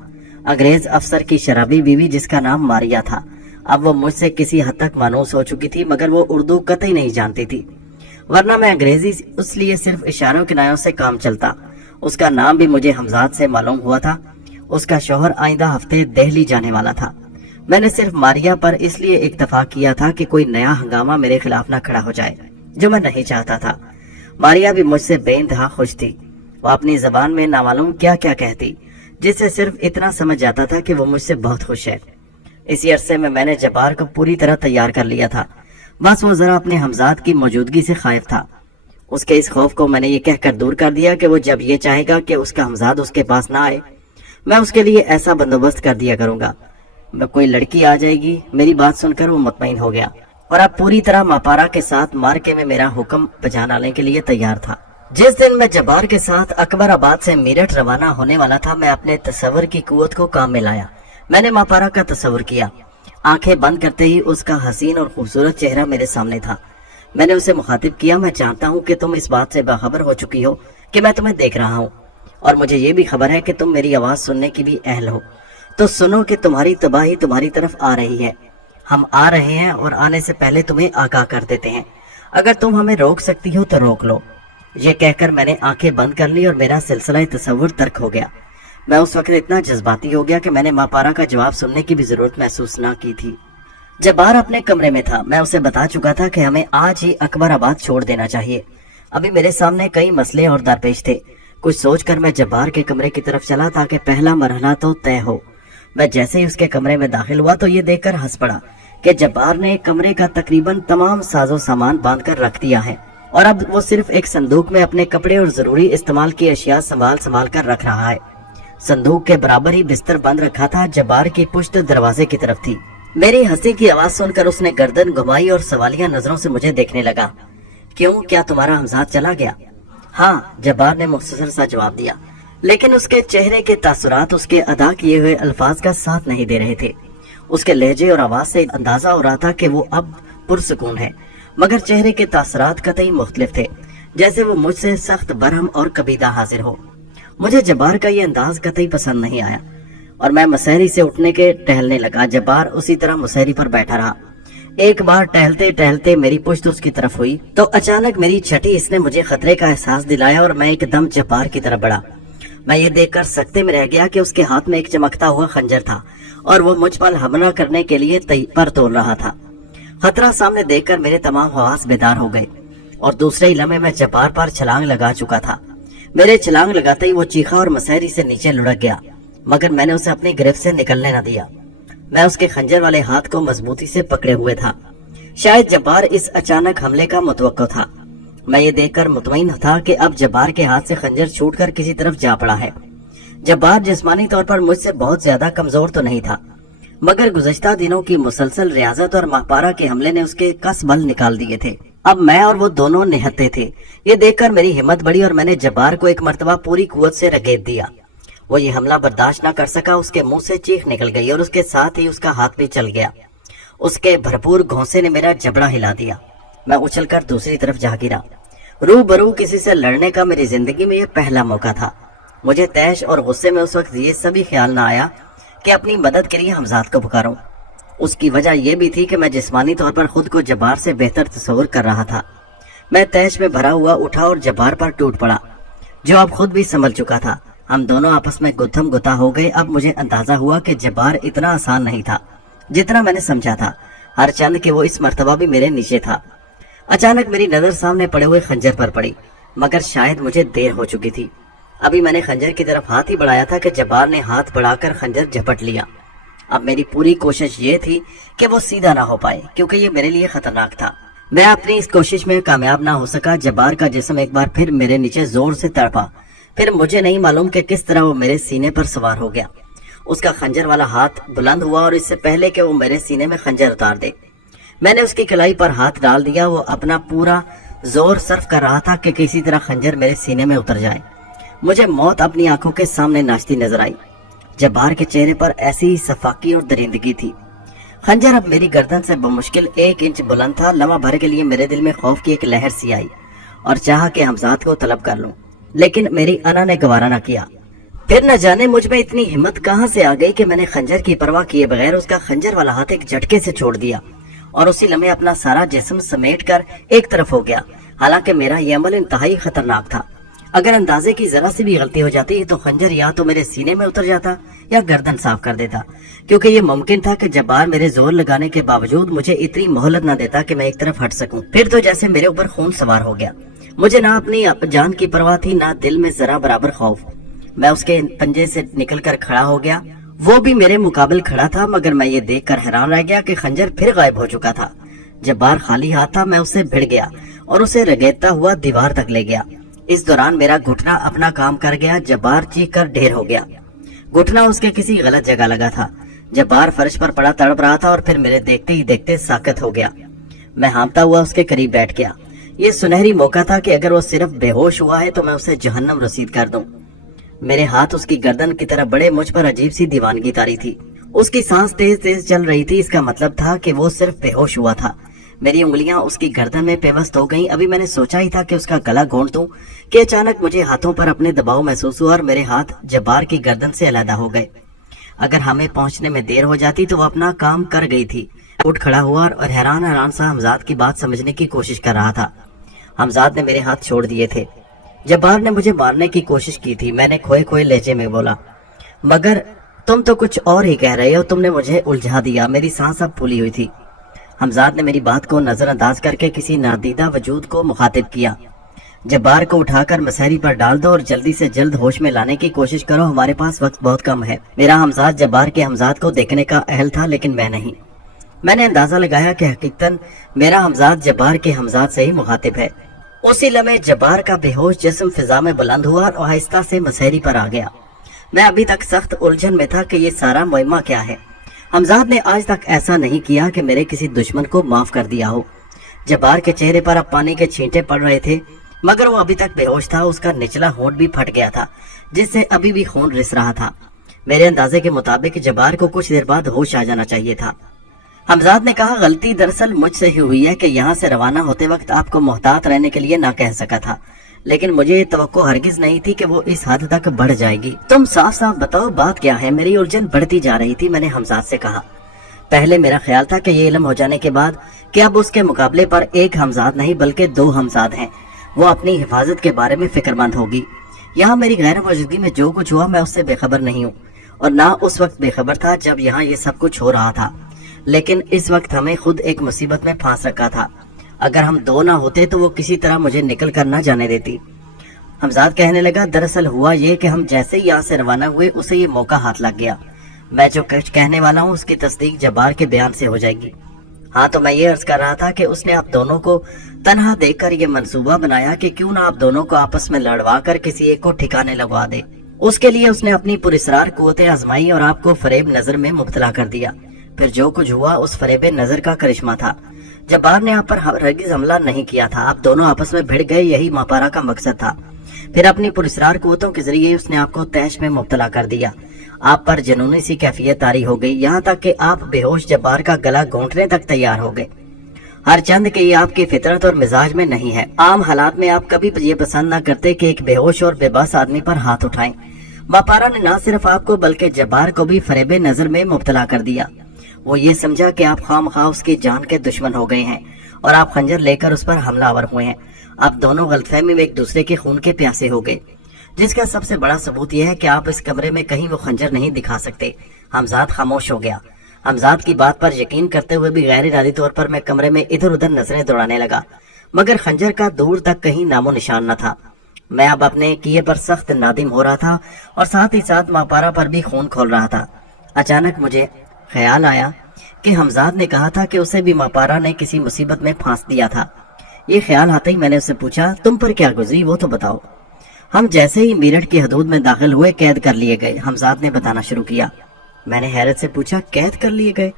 अंग्रेज अफसर की शराबी बीवी जिसका नाम मारिया था, अब वो मुझसे किसी हद तक मानूस हो चुकी थी, मगर वो उर्दू कतई नहीं जानती थी, वरना मैं अंग्रेजी इसलिए सिर्फ इशारों किनारों से काम चलता। उसका नाम भी मुझे हमजाद से मालूम हुआ था। उसका शौहर आइंदा हफ्ते दिल्ली जाने वाला था। मैंने सिर्फ मारिया पर इसलिए इत्तफाक किया था कि कोई नया हंगामा मेरे खिलाफ ना खड़ा हो जाए, जो मैं नहीं चाहता था। मारिया भी मुझसे बेइंतहा खुश थी। वो अपनी जबान में नामालूम क्या क्या कहती, जिससे सिर्फ इतना समझ जाता था कि वो मुझसे बहुत खुश है। इसी अरसे में मैंने जब्बार को पूरी तरह तैयार कर लिया था, बस वो जरा अपने हमजाद की मौजूदगी से खाइफ था। उसके इस खौफ को मैंने ये कहकर दूर कर दिया कि वो जब ये चाहेगा कि उसका हमजाद उसके पास ना आए, मैं उसके लिए ऐसा बंदोबस्त कर दिया करूंगा। कोई लड़की आ जाएगी। मेरी बात सुनकर वो मुतमईन हो गया और अब पूरी तरह मापारा के साथ मार्के में मेरा हुक्म बजा लाने के लिए तैयार था। जिस दिन मैं जब्बार के साथ अकबराबाद से मेरठ रवाना होने वाला था, मैं अपने तस्वर की कुव्वत को काम में लाया। मैंने मापारा का तस्वर किया। आंखें बंद करते ही उसका हसीन और खूबसूरत चेहरा मेरे सामने था। मैंने उसे मुखातिब किया, मैं जानता हूँ कि तुम इस बात से बाखबर हो चुकी हो कि मैं तुम्हें देख रहा हूँ, और मुझे ये भी खबर है कि तुम मेरी आवाज सुनने की भी अहल हो। तो सुनो कि तुम्हारी तबाही तुम्हारी तरफ आ रही है। हम आ रहे हैं और आने से पहले तुम्हें आगाह कर देते हैं। अगर तुम हमें रोक सकती हो तो रोक लो। ये कहकर मैंने आंखें बंद कर ली और मेरा सिलसिला तस्वुर तर्क हो गया। मैं उस वक्त इतना जज्बाती हो गया कि मैंने मापारा का जवाब सुनने की भी जरूरत महसूस ना की थी। जब्बार अपने कमरे में था। मैं उसे बता चुका था कि हमें आज ही अकबराबाद छोड़ देना चाहिए। अभी मेरे सामने कई मसले और दरपेश थे। कुछ सोचकर मैं जब्बार के कमरे की तरफ चला ताकि पहला मरहला तो तय हो। मैं जैसे ही उसके कमरे में दाखिल हुआ तो ये देखकर हंस पड़ा कि जब्बार ने कमरे का तकरीबन तमाम साजो सामान बांध कर रख दिया है और अब वो सिर्फ एक संदूक में अपने कपड़े और जरूरी इस्तेमाल की अशिया संभाल कर रख रहा है। संदूक के बराबर ही बिस्तर बंद रखा था। जब्बार की पुश्त दरवाजे की तरफ थी। मेरी हंसी की आवाज सुनकर उसने गर्दन घुमाई और सवालिया नजरों से मुझे देखने लगा। क्यों, क्या तुम्हारा हमजाद चला गया? हाँ, जब्बार ने मुख्तसर सा जवाब दिया, लेकिन उसके चेहरे के तासुरात उसके अदा किए हुए अल्फाज का साथ नहीं दे रहे थे। उसके लहजे और आवाज से अंदाजा हो रहा था कि वो अब पुरसुकून है, मगर चेहरे के तासुरात कतई मुख्तलिफ थे, जैसे वो मुझसे सख्त बरहम और कबीदा हाजिर हो। मुझे जब्बार का ये अंदाज कतई पसंद नहीं आया और मैं मुसहरी से उठने के टहलने लगा। जब्बार उसी तरह मुसहरी पर बैठा रहा। एक बार टहलते टहलते मेरी पुश्त उसकी तरफ हुई तो अचानक मेरी छठी इसने मुझे खतरे का एहसास दिलाया और मैं एकदम जब्बार की तरफ बढ़ा। मैं ये देखकर सकते में रह गया कि उसके हाथ में एक चमकता हुआ खंजर था और वो मुझ पर हमला करने के लिए पर तोल रहा था। खतरा सामने देखकर मेरे तमाम हवास बेदार हो गए और दूसरे ही लम्हे में जब्बार पर छलांग लगा चुका था। मेरे छलांग लगाते ही वो चीखा और मसहरी से नीचे लुढ़क गया, मगर मैंने उसे अपनी गिरफ्त से निकलने न दिया। मैं उसके खंजर वाले हाथ को मजबूती से पकड़े हुए था। शायद जब्बार इस अचानक हमले का मुतवक्को था। मैं ये देखकर मुतमईन था कि अब जब्बार के हाथ से खंजर छूटकर किसी तरफ जा पड़ा है। जब्बार जिस्मानी तौर पर मुझसे बहुत ज्यादा कमजोर तो नहीं था, मगर गुज़श्ता दिनों की मुसलसल रियाजत और मापारा के हमले ने उसके कस बल निकाल दिए थे। अब मैं और वो दोनों निहत्ते थे। ये देखकर मेरी हिम्मत बढ़ी और मैंने जब्बार को एक मर्तबा पूरी कुव्वत से रगेद दिया। वो ये हमला बर्दाश्त न कर सका। उसके मुंह से चीख निकल गई और उसके साथ ही उसका हाथ भी चल गया। उसके भरपूर घोंसे ने मेरा जबड़ा हिला दिया। मैं उछलकर दूसरी तरफ जा गिरा। रूबरू किसी से लड़ने का मेरी जिंदगी में यह पहला मौका था। मुझे तैश और गुस्से में उस वक्त ये सभी ख्याल न आया कि अपनी मदद के लिए हमजाद को पुकारूं। उसकी वजह यह भी थी कि मैं जिस्मानी तौर पर खुद को जब्बार से बेहतर तस्वुर कर रहा था। मैं तैश में भरा हुआ उठा और जब्बार पर टूट पड़ा, जो अब खुद भी संभल चुका था। हम दोनों आपस में गुत्थम गुत्ता हो गए। अब मुझे अंदाजा हुआ कि जब्बार इतना आसान नहीं था जितना मैंने समझा था, हर चंद कि वो इस मर्तबा भी मेरे नीचे था। अचानक मेरी नजर सामने पड़े हुए खंजर पर पड़ी, मगर शायद मुझे देर हो चुकी थी। अभी मैंने खंजर की तरफ हाथ ही बढ़ाया था कि जब्बार ने हाथ बढ़ाकर खंजर झपट लिया। अब मेरी पूरी कोशिश ये थी कि वो सीधा ना हो पाए, क्योंकि ये मेरे लिए खतरनाक था। मैं अपनी इस कोशिश में कामयाब ना हो सका। जब्बार का जिस्म एक बार फिर मेरे नीचे जोर से तड़पा। फिर मुझे नहीं मालूम कि किस तरह वो मेरे सीने पर सवार हो गया। उसका खंजर वाला हाथ बुलंद हुआ और इससे पहले कि वो मेरे सीने में खंजर उतार दे, मैंने उसकी कलाई पर हाथ डाल दिया। वो अपना पूरा जोर सर्फ कर रहा था कि किसी तरह खंजर मेरे सीने में उतर जाए। मुझे मौत अपनी आंखों के सामने नाचती नजर आई। जब्बार के चेहरे पर ऐसी ही सफाकी और दरिंदगी थी। खंजर अब मेरी गर्दन से बमुश्किल 1 इंच बुलंद था। लम्हा भर के लिए मेरे दिल में खौफ की एक लहर सी आई और चाहा कि हमजाद को तलब कर लूं, लेकिन मेरी अना ने गवारा न किया। फिर न जाने मुझ में इतनी हिम्मत कहां से आ गई कि मैंने खंजर की परवाह किए बगैर उसका खंजर वाला हाथ एक झटके से छोड़ दिया और उसी लम्हे अपना सारा जिस्म समेट कर एक तरफ हो गया। हालांकि मेरा यह अमल इंतहाई खतरनाक था। अगर अंदाजे की जरा सी भी गलती हो जाती तो खंजर या तो मेरे सीने में उतर जाता या गर्दन साफ कर देता, क्योंकि ये मुमकिन था कि जब्बार मेरे जोर लगाने के बावजूद मुझे इतनी मोहलत न देता कि मैं एक तरफ हट सकूं। फिर तो जैसे मेरे ऊपर खून सवार हो गया। मुझे ना अपनी जान की परवाह थी, ना दिल में जरा बराबर खौफ। मैं उसके पंजे से निकलकर खड़ा हो गया। वो भी मेरे मुकाबले खड़ा था, मगर मैं ये देखकर हैरान रह गया कि खंजर फिर गायब हो चुका था। जब्बार खाली हाथ था। मैं उससे भिड़ गया और उसे रगेदता हुआ दीवार तक ले गया। इस दौरान मेरा घुटना अपना काम कर गया। जब्बार चीख कर ढेर हो गया। घुटना उसके किसी गलत जगह लगा था। जब्बार फर्श पर पड़ा तड़प रहा था और फिर मेरे देखते ही देखते साकत हो गया। मैं हाँफता हुआ उसके करीब बैठ गया। ये सुनहरी मौका था कि अगर वो सिर्फ बेहोश हुआ है तो मैं उसे जहन्नम रसीद कर दूं। मेरे हाथ उसकी गर्दन की तरफ बड़े। मुझ पर अजीब सी दीवानगी तारी थी। उसकी सांस तेज तेज चल रही थी। इसका मतलब था कि वो सिर्फ बेहोश हुआ था। मेरी उंगलियां उसकी गर्दन में पेवस्त हो गईं। अभी मैंने सोचा ही था कि उसका गला घोंट दूं कि अचानक मुझे हाथों पर अपने दबाव महसूस हुआ और मेरे हाथ जब्बार की गर्दन से अलग हो गए। अगर हमें पहुंचने में देर हो जाती तो वो अपना काम कर गई थी। उठ खड़ा हुआ और हैरान सा हमजाद की बात समझने की कोशिश कर रहा था। हमजाद ने मेरे हाथ छोड़ दिए थे। जब्बार ने मुझे मारने की कोशिश की थी। मैंने खोए खोए लहजे में बोला, मगर तुम तो कुछ और ही कह रहे हो। तुमने मुझे उलझा दिया। मेरी सांस अब फूली हुई थी। हमजाद ने मेरी बात को नजरअंदाज करके किसी नादीदा वजूद को मुखातिब किया। जब्बार को उठाकर मसहरी पर डाल दो और जल्दी से जल्द होश में लाने की कोशिश करो। हमारे पास वक्त बहुत कम है। मेरा हमजाद जब्बार के हमजाद को देखने का अहल था, लेकिन मैं नहीं। मैंने अंदाजा लगाया कि हकीकतन मेरा हमजाद जब्बार के हमजाद से ही मुखातिब है। उसी लम्हे जब्बार का बेहोश जिस्म फिजा में बुलंद हुआ और आहिस्ता से मसहरी पर आ गया। मैं अभी तक सख्त उलझन में था कि ये सारा मुइम्मा क्या है। हमजाद ने आज तक ऐसा नहीं किया कि मेरे किसी दुश्मन को माफ कर दिया हो। जब्बार के चेहरे पर अब पानी के छींटे पड़ रहे थे, मगर वो अभी तक बेहोश था। उसका निचला होंठ भी फट गया था, जिससे अभी भी खून रिस रहा था। मेरे अंदाजे के मुताबिक जब्बार को कुछ देर बाद होश आ जाना चाहिए था। हमजाद ने कहा, गलती दरअसल मुझसे ही हुई है कि यहाँ से रवाना होते वक्त आपको मोहतात रहने के लिए ना कह सका था, लेकिन मुझे ये तवक्को हरगिज नहीं थी कि वो इस हद तक बढ़ जाएगी। तुम साफ साफ बताओ बात क्या है। मेरी उलझन बढ़ती जा रही थी। मैंने हमजाद से कहा, पहले मेरा ख्याल था कि ये इल्म हो जाने के बाद कि अब उसके मुकाबले पर एक हमजाद नहीं बल्कि दो हमजाद हैं, वो अपनी हिफाजत के बारे में फिक्रमंद होगी। यहाँ मेरी गैर मौजूदगी में जो कुछ हुआ मैं उससे बेखबर नहीं हूँ, और ना उस वक्त बेखबर था जब यहाँ ये सब कुछ हो रहा था। लेकिन इस वक्त हमें खुद एक मुसीबत में फांस रखा था। अगर हम दो ना होते तो वो किसी तरह मुझे निकल कर ना जाने देती। हमजाद कहने लगा, दरअसल हुआ ये कि हम जैसे ही यहाँ से रवाना हुए उसे ये मौका हाथ लग गया। मैं जो कुछ कहने वाला हूँ उसकी तस्दीक जब्बार के बयान से हो जाएगी। हाँ, तो मैं ये अर्ज कर रहा था कि उसने आप दोनों को तन्हा देखकर ये मंसूबा बनाया कि क्यों ना आप दोनों को आपस में लड़वा कर किसी एक को ठिकाने लगवा दे। उसके लिए उसने अपनी पुरस्रार कुव्वतें आजमाई और आपको फरेब नजर में मुब्तला कर दिया। फिर जो कुछ हुआ उस फरेब नजर का करिश्मा था। जब्बार ने आप पर हरगिज हमला नहीं किया था। आप दोनों आपस में भिड़ गए, यही मापारा का मकसद था। फिर अपनी पुरस्रार कुव्वतों के जरिए उसने आपको तैश में मुब्तला कर दिया। आप पर जुनूनी सी कैफियत तारी हो गई, यहाँ तक कि आप बेहोश जब्बार का गला घोंटने तक तैयार हो गए। हर चंद के ये आपकी फितरत और मिजाज में नहीं है। आम हालात में आप कभी ये पसंद न करते कि एक बेहोश और बेबस आदमी पर हाथ उठाएं। मापारा ने न सिर्फ आपको बल्कि जब्बार को भी फरेब नजर में मुब्तला कर दिया। वो ये समझा कि आप खामखा उसकी जान के दुश्मन हो गए हैं और आप खंजर लेकर उस पर हमलावर हुए हैं। आप दोनों गलतफहमी में एक दूसरे के खून के प्यासे हो गए, जिसका सबसे बड़ा सबूत यह है कि आप इस कमरे में कहीं वो खंजर नहीं दिखा सकते। हमजाद खामोश हो गया। हमजाद की बात पर यकीन करते हुए भी गैर इरादी तौर पर मैं कमरे में इधर उधर नजरें दौड़ाने लगा, मगर खंजर का दूर तक कहीं नामो निशान न था। मैं अब अपने किए पर सख्त नादिम हो रहा था और साथ ही साथ मापारा पर भी खून खोल रहा था। अचानक मुझे ख्याल आया कि हमजाद ने कहा था कि उसे भी मापारा ने किसी मुसीबत में फांस दिया था। ये ख्याल आते ही मैंने उससे पूछा, तुम पर क्या गुजरी वो तो बताओ। हम जैसे ही मेरठ की हदूद में दाखिल हुए कैद कर लिए गए, हमजाद ने बताना शुरू किया। मैंने हैरत से पूछा, कैद कर लिए गए?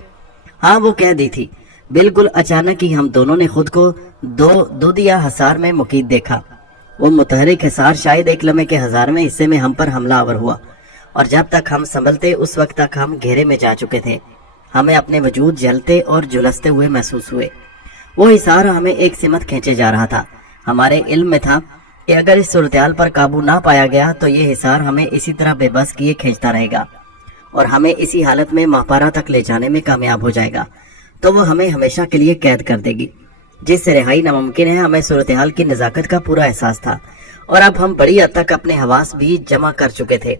हाँ, वो कह दी थी। बिल्कुल अचानक ही हम दोनों ने खुद को दूधिया हिसार में मुकीद देखा। वो मुतहरिक हिसार शायद एक लम्हे के 1000वें हिस्से में हम पर हमलावर हुआ, और जब तक हम संभलते उस वक्त तक हम घेरे में जा चुके थे। हमें अपने वजूद जलते और झुलसते हुए महसूस हुए। वो हिसार हमें एक सिमत खींचे जा रहा था। हमारे इल्म में था कि अगर इस सूरत-ए-हाल पर काबू ना पाया गया तो ये हिसार हमें इसी तरह बेबस किए खींचता रहेगा और हमें इसी हालत में मापारा तक ले जाने में कामयाब हो जाएगा। तो वो हमें हमेशा के लिए कैद कर देगी, जिससे रिहाई नामुमकिन है। हमें सूरत-ए-हाल की नजाकत का पूरा एहसास था और अब हम बड़ी हद तक अपने हवास भी जमा कर चुके थे।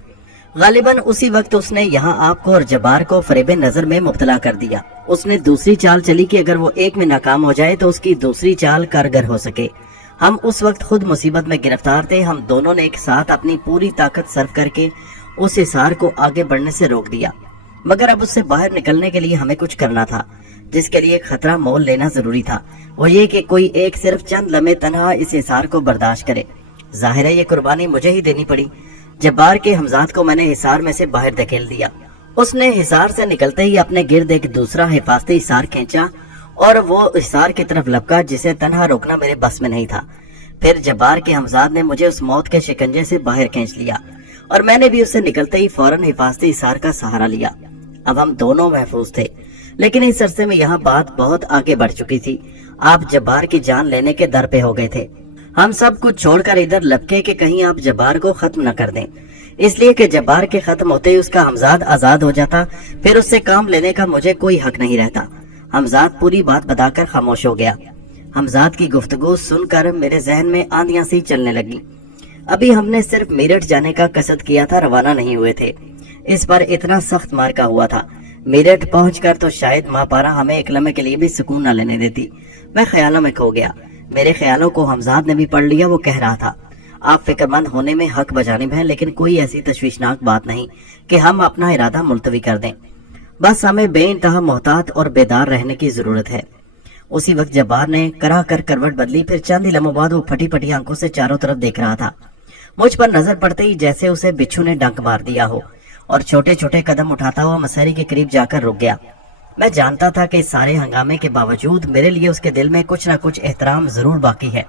गालिबन उसी वक्त उसने यहाँ आपको और जब्बार को फरेब नजर में मुब्तला कर दिया। उसने दूसरी चाल चली कि अगर वो एक में नाकाम हो जाए तो उसकी दूसरी चाल कारगर हो सके। हम उस वक्त खुद मुसीबत में गिरफ्तार थे। हम दोनों ने एक साथ अपनी पूरी ताकत सर्व करके उस हिसार को आगे बढ़ने से रोक दिया, मगर अब उससे बाहर निकलने के लिए हमें कुछ करना था, जिसके लिए खतरा मोल लेना जरूरी था। वो ये कि कोई एक सिर्फ चंद लम्हे तन्हा इस हिसार को बर्दाश्त करे। जाहिर है ये कुर्बानी मुझे ही देनी पड़ी। जब्बार के हमजाद को मैंने हिसार में से बाहर धकेल दिया। उसने हिसार से निकलते ही अपने गिर्द एक दूसरा हिफाजती हिसार खींचा और वो हिसार की तरफ लपका, जिसे तन्हा रोकना मेरे बस में नहीं था। फिर जब्बार के हमजाद ने मुझे उस मौत के शिकंजे से बाहर खींच लिया और मैंने भी उससे निकलते ही फौरन हिफाजती हिसार का सहारा लिया। अब हम दोनों महफूज थे, लेकिन इस अरसे में यहाँ बात बहुत आगे बढ़ चुकी थी। आप जब्बार की जान लेने के दर पे हो गए थे। हम सब कुछ छोड़कर इधर लपके कि कहीं आप जब्बार को खत्म न कर दें, इसलिए कि जब्बार के खत्म होते ही उसका हमजाद आजाद हो जाता, फिर उससे काम लेने का मुझे कोई हक नहीं रहता। हमजाद पूरी बात बताकर खामोश हो गया। हमजाद की गुफ्तगू सुनकर मेरे जहन में आंधियां सी चलने लगी। अभी हमने सिर्फ मेरठ जाने का कसद किया था, रवाना नहीं हुए थे। इस पर इतना सख्त मार्का हुआ था। मेरठ पहुंचकर तो शायद माँ पारा हमें एक लम्हे के लिए भी सुकून न लेने देती। मैं ख्यालों में खो गया। मेरे ख्यालों को हमजाद ने भी पढ़ लिया। वो कह रहा था, आप फिक्रमंद होने में हक बजानिब हैं, लेकिन कोई ऐसी तशवीशनाक बात नहीं कि हम अपना इरादा मुलतवी कर दें। बस हमें बेइंतहा मोहतात और बेदार रहने की जरूरत है। उसी वक्त जब्बार ने कराह कर करवट बदली। फिर चंद ही लम्हों बाद वो फटी फटी आंखों से चारों तरफ देख रहा था। मुझ पर नजर पड़ते ही जैसे उसे बिच्छू ने डंक मार दिया हो और छोटे छोटे कदम उठाता हुआ मसहरी के करीब जाकर रुक गया। मैं जानता था कि सारे हंगामे के बावजूद मेरे लिए उसके दिल में कुछ न कुछ एहतराम जरूर बाकी है,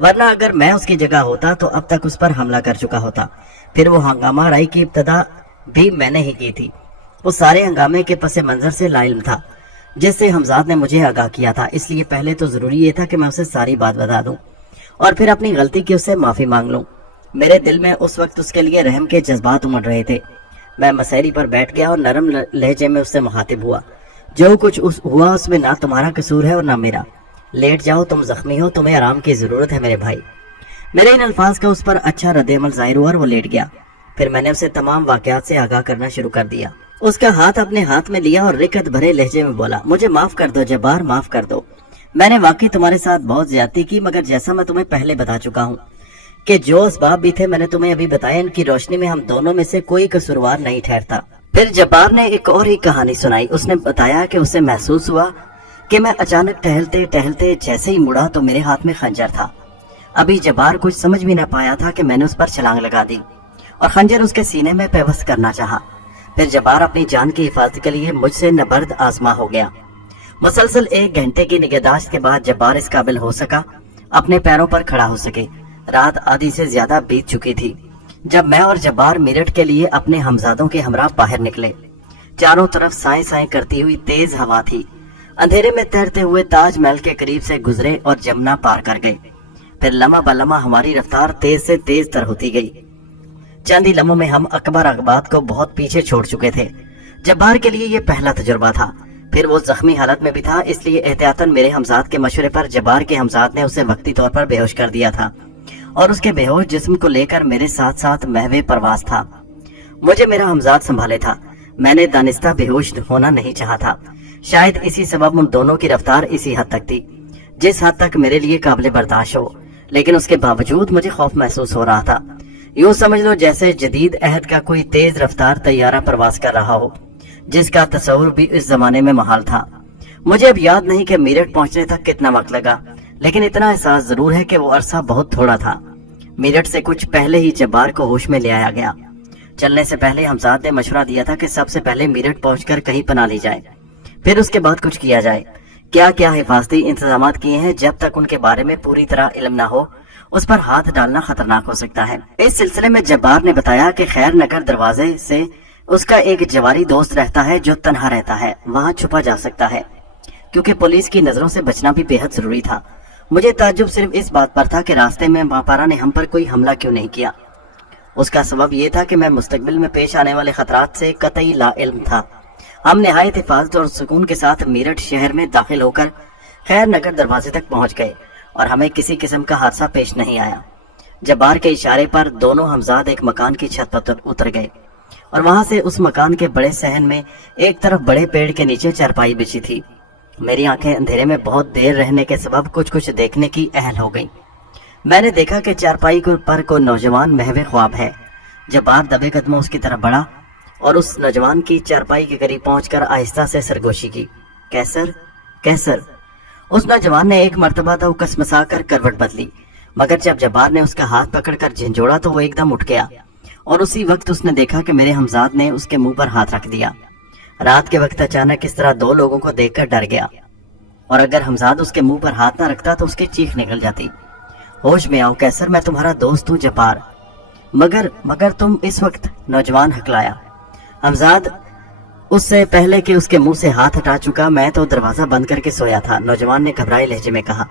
वरना अगर मैं उसकी जगह होता तो अब तक उस पर हमला कर चुका होता। फिर वो हंगामा राई की इब्तदा भी मैंने ही की थी। उस सारे हंगामे के पस मंजर से लाइल्म था, जिससे हमजाद ने मुझे आगाह किया था। इसलिए पहले तो जरूरी ये था कि मैं उसे सारी बात बता दूं और फिर अपनी गलती की उससे माफी मांग लूं। मेरे दिल में उस वक्त उसके लिए रहम के जज्बात उमड़ रहे थे। मैं मसहरी पर बैठ गया और नरम लहजे में उससे मुखातिब हुआ, जो कुछ हुआ उसमें ना तुम्हारा कसूर है और ना मेरा। लेट जाओ, तुम जख्मी हो, तुम्हें आराम की जरूरत है मेरे भाई। मेरे इन अल्फाज का उस पर अच्छा रद्द-ए-अमल जाहिर हुआ और वो लेट गया। फिर मैंने उसे तमाम वाकयात से आगाह करना शुरू कर दिया। उसका हाथ अपने हाथ में लिया और रिकत भरे लहजे में बोला, मुझे माफ कर दो जब्बार, माफ कर दो। मैंने वाकई तुम्हारे साथ बहुत ज्यादती की, मगर जैसा मैं तुम्हें पहले बता चुका हूँ कि जो असबाब भी थे मैंने तुम्हें अभी बताया, इनकी रोशनी में हम दोनों में से कोई कसूरवार नहीं ठहरता। फिर जब्बार ने एक और ही कहानी सुनाई। उसने बताया कि उसे महसूस हुआ कि मैं अचानक टहलते टहलते जैसे ही मुड़ा तो मेरे हाथ में खंजर था। अभी जब्बार कुछ समझ भी न पाया था कि मैंने उस पर छलांग लगा दी और खंजर उसके सीने में पेवस्त करना चाहा। फिर जब्बार अपनी जान की हिफाजत के लिए मुझसे नबर्द आजमा हो गया। मुसलसल 1 घंटे की निगहदाश्त के बाद जब्बार इस काबिल हो सका अपने पैरों पर खड़ा हो सके। रात आधी से ज्यादा बीत चुकी थी जब मैं और जब्बार मेरठ के लिए अपने हमजादों के हमरा बाहर निकले। चारों तरफ साए साए करती हुई तेज हवा थी। अंधेरे में तैरते हुए ताजमहल के करीब से गुजरे और जमुना पार कर गए। फिर लम्हा ब लम्हा हमारी रफ्तार तेज से तेज तर होती गई। चंद ही लम्हों में हम अकबर अकबाद को बहुत पीछे छोड़ चुके थे। जब्बार के लिए ये पहला तजुर्बा था। फिर वो जख्मी हालत में भी था, इसलिए एहतियातन मेरे हमजाद के मशवरे पर जब्बार के हमजाद ने उसे वक्ती तौर पर बेहोश कर दिया था और उसके बेहोश जिस्म को लेकर मेरे साथ साथ महवे परवास था। मुझे मेरा हमजाद संभाले था। मैंने दानिस्ता बेहोश होना नहीं चाहा था। शायद इसी सबब उन दोनों की रफ्तार इसी हद तक थी जिस हद तक मेरे लिए काबिल बर्दाश्त हो, लेकिन उसके बावजूद मुझे खौफ महसूस हो रहा था। यूं समझ लो जैसे जदीद अहद का कोई तेज रफ्तार तैयारा प्रवास कर रहा हो, जिसका तस्वुर भी इस जमाने में महाल था। मुझे अब याद नहीं कि मेरठ पहुंचने तक कितना वक्त लगा, लेकिन इतना एहसास जरूर है कि वो अरसा बहुत थोड़ा था। मेरठ से कुछ पहले ही जब्बार को होश में ले आया गया। चलने से पहले हमजाद ने मशवरा दिया था कि सबसे पहले मेरठ पहुंचकर कहीं पना ली जाए, फिर उसके बाद कुछ किया जाए। क्या क्या हिफाजती इंतजाम किए हैं, जब तक उनके बारे में पूरी तरह इल्म ना हो उस पर हाथ डालना खतरनाक हो सकता है। इस सिलसिले में जब्बार ने बताया कि खैर नगर दरवाजे से उसका एक जवारी दोस्त रहता है जो तन्हा रहता है, वहाँ छुपा जा सकता है, क्योंकि पुलिस की नजरों से बचना भी बेहद जरूरी था। मुझे ताज्जुब सिर्फ इस बात पर था कि रास्ते में मापारा ने हम पर कोई हमला क्यों नहीं किया। उसका सबब यह था कि मैं मुस्तकबिल में पेश आने वाले खतरात से कतई लाइल्म था। हम निहायत हिफाजत और सुकून के साथ मेरठ शहर में दाखिल होकर खैर नगर दरवाजे तक पहुंच गए और हमें किसी किस्म का हादसा पेश नहीं आया। जब्बार के इशारे पर दोनों हमजाद एक मकान की छत पर उतर गए और वहां से उस मकान के बड़े सहन में एक तरफ बड़े पेड़ के नीचे चारपाई बिछी थी। मेरी आंखें अंधेरे में बहुत देर रहने के सबब कुछ कुछ देखने की अहल हो गईं। میں نے دیکھا کہ چارپائی پر کوئی نوجوان محو خواب ہے۔ جبار دبے قدموں اس کی طرف بڑھا اور اس نوجوان کی چارپائی کے قریب پہنچ کر آہستہ سے سرگوشی کی۔ کیسر کیسر۔ اس نوجوان نے ایک مرتبہ تو کسمسا کر کروٹ بدلی، مگر جب جبار نے اس کا ہاتھ پکڑ کر جھنجھوڑا تو وہ ایک دم اٹھ گیا، اور اسی وقت اس نے دیکھا کہ میرے ہمزاد نے اس کے منہ پر ہاتھ رکھ دیا۔ رات کے وقت اچانک اس طرح دو لوگوں کو دیکھ کر ڈر گیا، اور اگر ہمزاد اس کے منہ پر ہاتھ نہ رکھتا تو اس کی چیخ نکل جاتی۔ ہوش میں آؤ کیسر، میں تمہارا دوست ہوں جبار۔ مگر تم اس وقت، نوجوان ہکلایا۔ ہمزاد اس سے پہلے کہ اس کے منہ سے ہاتھ ہٹا چکا، میں تو دروازہ بند کر کے سویا تھا، نوجوان نے گھبرائے لہجے میں کہا۔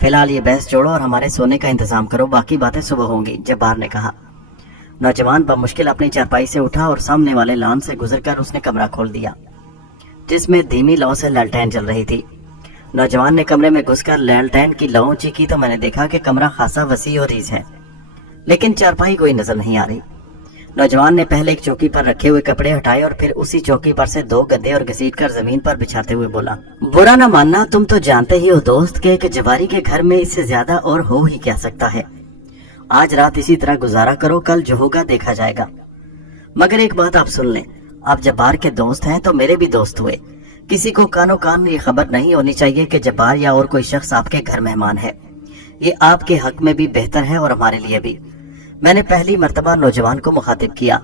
فی الحال یہ بحث چھوڑو اور ہمارے سونے کا انتظام کرو، باقی باتیں صبح ہوں گی، جبار نے کہا۔ نوجوان بمشکل اپنی چارپائی سے اٹھا اور سامنے والے لان سے گزر کر اس نے کمرہ کھول دیا، جس میں دھیمی لو سے لالٹین جل رہی تھی۔ نوجوان نے کمرے میں گھس کر لالٹین کی لو اونچی کی تو میں نے دیکھا کہ کمرہ خاصا وسیع اور ریز ہے، لیکن چارپائی کوئی نظر نہیں آ رہی۔ نوجوان نے پہلے ایک چوکی پر رکھے ہوئے کپڑے ہٹائے اور پھر اسی چوکی پر سے دو گدے اور گھسیٹ کر زمین پر بچھاتے ہوئے بولا، برا نہ ماننا، تم تو جانتے ہی ہو دوست کہ جباری کے گھر میں اس سے زیادہ اور ہو ہی کیا سکتا ہے۔ آج رات اسی طرح گزارا کرو، کل جو ہوگا دیکھا جائے گا۔ مگر ایک بات آپ سن لیں، آپ جبار کے دوست ہیں تو میرے بھی دوست ہوئے۔ کسی کو کانوں کان یہ خبر نہیں ہونی چاہیے کہ جبار یا اور کوئی شخص آپ کے گھر مہمان ہے۔ یہ آپ کے حق میں بھی بہتر ہے اور ہمارے لیے بھی۔ میں نے پہلی مرتبہ نوجوان کو مخاطب کیا۔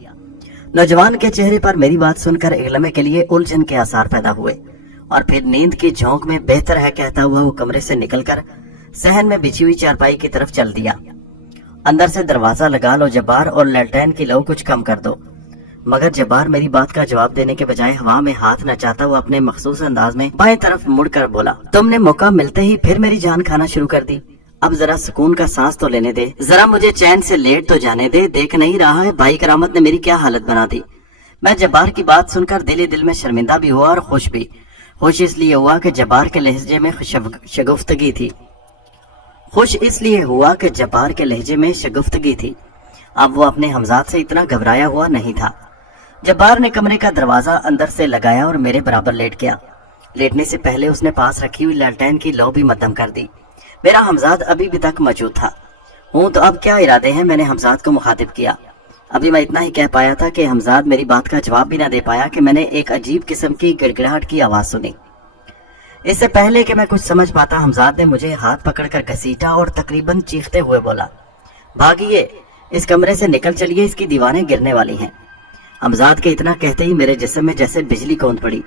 نوجوان کے چہرے پر میری بات سن کر ایک لمحے کے لیے الجھن کے آثار پیدا ہوئے، اور پھر نیند کی جھونک میں بہتر ہے کہتا ہوا وہ کمرے سے نکل کر صحن میں بچھی ہوئی چارپائی کی طرف چل دیا۔ اندر سے دروازہ لگا لو جبار اور لالٹین کی لو کچھ کم کر دو۔ مگر جبار میری بات کا جواب دینے کے بجائے ہوا میں ہاتھ نچاتا ہوا اپنے مخصوص انداز میں بائیں طرف مڑ کر بولا، تم نے موقع ملتے ہی پھر میری جان کھانا شروع کر دی۔ اب ذرا سکون کا سانس تو لینے دے، ذرا مجھے چین سے لیٹ تو جانے دے، دیکھ نہیں رہا ہے بھائی کرامت نے میری کیا حالت بنا دی۔ میں جبار کی بات سن کر دل میں شرمندہ بھی ہوا اور خوش بھی۔ خوش اس لیے ہوا کہ جبار کے لہجے میں شگفتگی تھی۔ اب وہ اپنے ہمزاد سے اتنا گھبرایا ہوا نہیں تھا۔ جبار نے کمرے کا دروازہ اندر سے لگایا اور میرے برابر لیٹ گیا۔ لیٹنے سے پہلے اس نے پاس رکھی ہوئی لالٹین کی لو بھی مدھم کر دی۔ میرا ہمزاد ابھی بھی تک موجود تھا۔ ہوں تو اب کیا ارادے ہیں، میں نے ہمزاد کو مخاطب کیا۔ ابھی میں اتنا ہی کہہ پایا تھا کہ ہمزاد میری بات کا جواب بھی نہ دے پایا کہ میں نے ایک عجیب قسم کی گڑگڑاہٹ کی آواز سنی۔ اس سے پہلے کہ میں کچھ سمجھ پاتا ہمزاد نے مجھے ہاتھ پکڑ کر گھسیٹا اور تقریباً چیختے ہوئے بولا، بھاگیے، اس کمرے سے نکل چلیے، اس کی دیواریں گرنے والی ہیں۔ ہمزاد کے اتنا کہتے ہی میرے جسم میں جیسے بجلی کون پڑی۔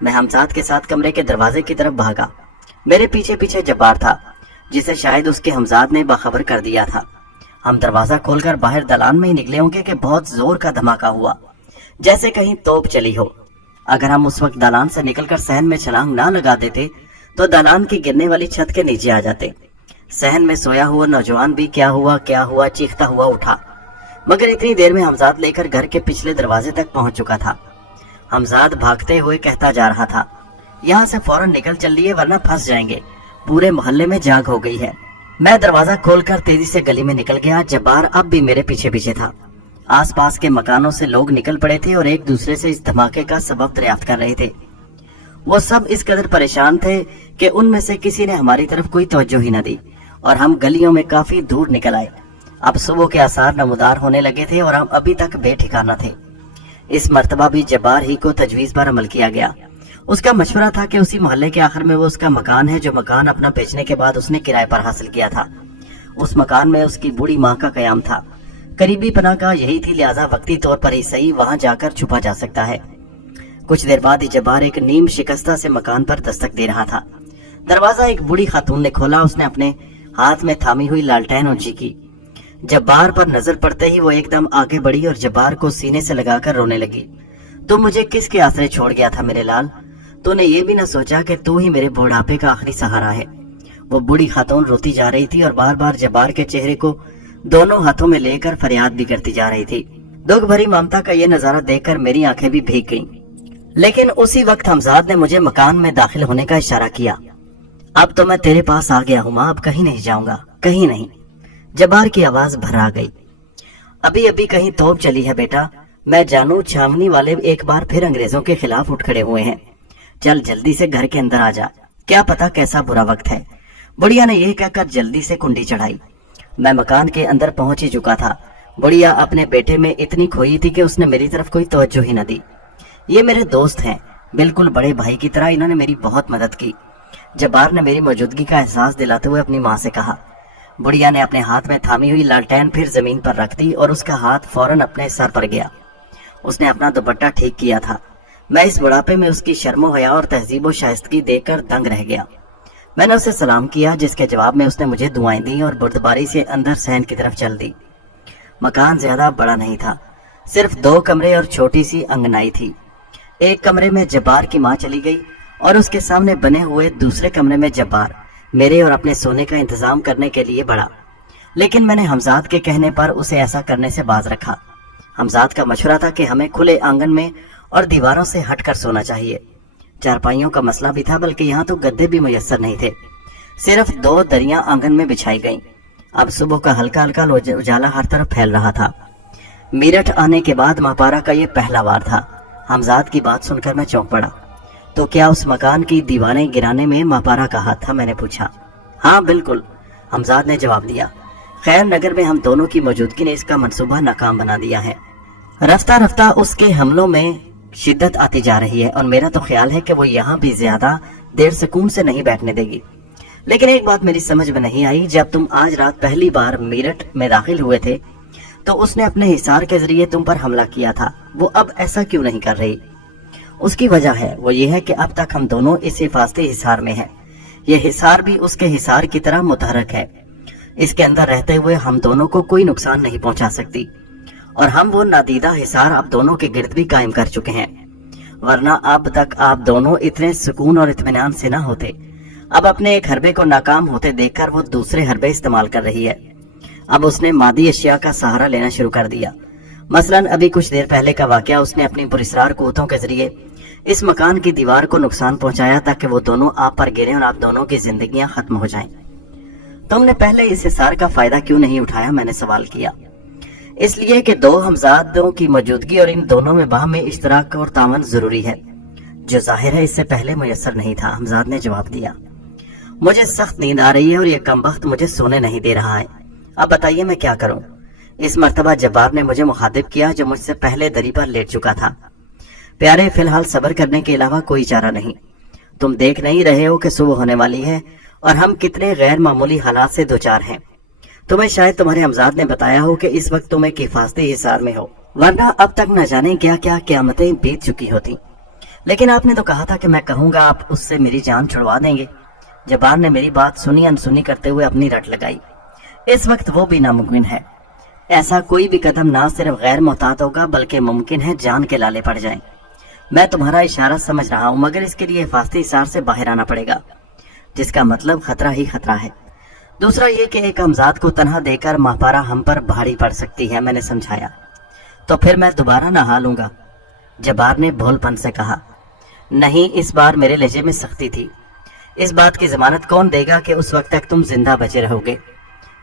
میں ہمزاد کے ساتھ کمرے کے دروازے کی طرف بھاگا۔ میرے پیچھے پیچھے جبار تھا، جسے شاید اس کے ہمزاد نے باخبر کر دیا تھا۔ ہم دروازہ کھول کر باہر دلان میں ہی نکلے ہوں گے کہ بہت زور کا دھماکہ ہوا، جیسے کہیں توپ چلی ہو۔ اگر ہم اس وقت دالان سے نکل کر صحن میں چھلانگ نہ لگا دیتے تو دالان کی گرنے والی چھت کے نیچے آ جاتے۔ صحن میں سویا ہوا نوجوان بھی کیا ہوا چیختا ہوا اٹھا، مگر اتنی دیر میں ہمزاد لے کر گھر کے پچھلے دروازے تک پہنچ چکا تھا۔ ہمزاد بھاگتے ہوئے کہتا جا رہا تھا، یہاں سے فوراً نکل چلیے ورنہ پھنس جائیں گے، پورے محلے میں جاگ ہو گئی ہے۔ میں دروازہ کھول کر تیزی سے گلی میں نکل گیا۔ جبار اب بھی میرے پیچھے پیچھے تھا۔ آس پاس کے مکانوں سے لوگ نکل پڑے تھے اور ایک دوسرے سے اس دھماکے کا سبب دریافت کر رہے تھے۔ وہ سب اس قدر پریشان تھے کہ ان میں سے کسی نے ہماری طرف کوئی توجہ ہی نہ دی، اور ہم گلیوں میں کافی دور نکل آئے۔ اب صبح کے آثار نمودار ہونے لگے تھے اور ہم ابھی تک بے ٹھکانہ تھے۔ اس مرتبہ بھی جبار ہی کو تجویز پر عمل کیا گیا۔ اس کا مشورہ تھا کہ اسی محلے کے آخر میں وہ اس کا مکان ہے جو مکان اپنا بیچنے کے بعد اس نے کرائے پر حاصل کیا تھا۔ اس مکان میں اس کی بوڑھی ماں کا قیام تھا۔ قریبی پناہ کا یہی تھی، لہذا وقتی طور پر ہی صحیح وہاں جا کر چھپا جا سکتا ہے۔ کچھ دیر بعد ہی جبار ایک نیم شکستہ سے مکان پر دستک دے رہا تھا۔ دروازہ ایک بوڑھی خاتون نے کھولا۔ اس نے اپنے ہاتھ میں تھامی ہوئی لالٹین اونچی کی۔ جبار پر نظر پڑتے ہی وہ ایک دم آگے بڑھی اور جبار کو سینے سے لگا کر رونے لگی۔ تو مجھے کس کے آسرے چھوڑ گیا تھا میرے لال؟ تو نے یہ بھی نہ سوچا کہ تو ہی میرے بڑھاپے کا آخری سہارا ہے۔ وہ بوڑھی خاتون روتی جا رہی تھی اور بار بار جبار کے چہرے کو دونوں ہاتھوں میں لے کر فریاد بھی کرتی جا رہی تھی۔ دکھ بھری ممتا کا یہ نظارہ دیکھ کر میری آنکھیں بھی بھیگ گئیں۔ لیکن اسی وقت حمزاد نے مجھے مکان میں داخل ہونے کا اشارہ کیا۔ اب تو میں تیرے پاس آ گیا ہوں ماں، اب کہیں نہیں جاؤں گا، کہیں نہیں۔ جبار کی آواز بھرا گئی۔ ابھی کہیں توپ چلی ہے بیٹا، میں جانوں چھاونی والے ایک بار پھر انگریزوں کے خلاف اٹھ کھڑے ہوئے ہیں۔ چل جلدی سے گھر کے اندر آ جا، کیا پتا کیسا برا وقت ہے۔ بڑھیا نے یہ کہہ کر جلدی سے کنڈی چڑھائی۔ मैं मकान के अंदर पहुंच ही चुका था। बुढ़िया अपने बेटे में इतनी खोई थी कि उसने मेरी तरफ कोई तवज्जो ही न दी। ये मेरे दोस्त हैं, बिल्कुल बड़े भाई की तरह इन्होंने मेरी बहुत मदद की। जब्बार ने मेरी मौजूदगी का एहसास दिलाते हुए अपनी माँ से कहा। बुढ़िया ने अपने हाथ में थामी हुई लालटेन फिर जमीन पर रख दी और उसका हाथ फौरन अपने सर पर गया। उसने अपना दुपट्टा ठीक किया था। मैं इस बुढ़ापे में उसकी शर्मो हया और तहजीब व शाइस्तगी देखकर दंग रह गया। मैंने उसे सलाम किया, जिसके जवाब में उसने मुझे दुआएं दी और बुर्दबारी से अंदर सहन की तरफ चल दी। मकान ज्यादा बड़ा नहीं था, सिर्फ 2 कमरे और छोटी सी अंगनाई थी। एक कमरे में जब्बार की माँ चली गई और उसके सामने बने हुए दूसरे कमरे में जब्बार मेरे और अपने सोने का इंतजाम करने के लिए बढ़ा। लेकिन मैंने हमजाद के कहने पर उसे ऐसा करने से बाज रखा। हमजाद का मशवरा था कि हमें खुले आंगन में और दीवारों से हटकर सोना चाहिए। चारपाइयों का मसला भी था, बल्कि यहाँ तो गद्दे भी मुयस्सर नहीं थे। सिर्फ 2 दरियां आंगन में बिछाई गईं। अब सुबह का हल्का हल्का उजाला हर तरफ फैल रहा था। मेरठ आने के बाद मापारा का ये पहला वार था। हमजाद की बात सुनकर मैं चौंक पड़ा। तो क्या उस मकान की दीवारें गिराने में मापारा का हाथ था? मैंने पूछा। हाँ बिल्कुल, हमजाद ने जवाब दिया। खैर नगर में हम दोनों की मौजूदगी ने इसका मंसूबा नाकाम बना दिया है। रफ्ता रफ्ता उसके हमलों में शिद्दत आती जा रही है और मेरा तो ख्याल है कि वो यहाँ भी ज्यादा देर सुकून से नहीं बैठने देगी। लेकिन एक बात मेरी समझ में नहीं आई, जब तुम आज रात पहली बार मेरठ में दाखिल हुए थे तो उसने अपने हिसार के जरिए तुम पर हमला किया था। वो अब ऐसा क्यों नहीं कर रही? उसकी वजह है वो ये है कि अब तक हम दोनों इस हिफाजती हिसार में हैं। ये हिसार भी उसके हिसार की तरह मुतहरक है। इसके अंदर रहते हुए हम दोनों को कोई नुकसान नहीं पहुंचा सकती और हम वो नादीदा हिसार आप दोनों के गिर्द भी कायम कर चुके हैं, वरना अब तक आप दोनों इतने सुकून और इत्मीनान से ना होते। अब अपने एक हरबे को नाकाम होते देखकर वो दूसरे हरबे इस्तेमाल कर रही है। अब उसने मादी अशिया का सहारा लेना शुरू कर दिया। मसलन अभी कुछ देर पहले का वाकया, उसने अपनी पुरस्रार कुव्वतों के जरिए इस मकान की दीवार को नुकसान पहुंचाया ताकि वो दोनों आप पर गिरे और आप दोनों की जिंदगियां खत्म हो जाएं। तुमने पहले इस हिसार का फायदा क्यों नहीं उठाया? मैंने सवाल किया। इसलिए कि 2 हमजादों की मौजूदगी और इन दोनों में बाह में इश्तराक और तावन जरूरी है, जो जाहिर है इससे पहले मुयस्सर नहीं था। हमजाद ने जवाब दिया। मुझे सख्त नींद आ रही है और ये कमबख्त मुझे सोने नहीं दे रहा है। अब बताइए मैं क्या करूं? इस मर्तबा जब्बार ने मुझे मुखातिब किया, जो मुझसे पहले दरी पर लेट चुका था। प्यारे, फिलहाल सब्र करने के अलावा कोई चारा नहीं। तुम देख नहीं रहे हो कि सुबह होने वाली है और हम कितने गैर मामूली हालात से 2-4 हैं। तुम्हें शायद तुम्हारे हमजाद ने बताया हो कि इस वक्त तुम एक हिफाजती हिसार में हो, वरना अब तक न जाने क्या क्या क़यामतें बीत चुकी होती। लेकिन आपने तो कहा था कि मैं कहूंगा आप उससे मेरी जान छुड़वा देंगे। जब्बार ने मेरी बात सुनी अनसुनी करते हुए अपनी रट लगाई। इस वक्त वो भी नामुमकिन है। ऐसा कोई भी कदम ना सिर्फ गैर मोहतात होगा, बल्कि मुमकिन है जान के लाले पड़ जाएं। मैं तुम्हारा इशारा समझ रहा हूँ, मगर इसके लिए हिफाजती हिसार से बाहर आना पड़ेगा, जिसका मतलब खतरा ही खतरा है। दूसरा ये कि एक हमजाद को तनहा देकर मापारा हम पर भारी पड़ सकती है। मैंने समझाया। तो फिर मैं दोबारा नहा लूंगा, जब्बार ने भोलपन से कहा। नहीं, इस बार मेरे लहजे में सख्ती थी। इस बात की जमानत कौन देगा कि उस वक्त तक तुम जिंदा बचे रहोगे?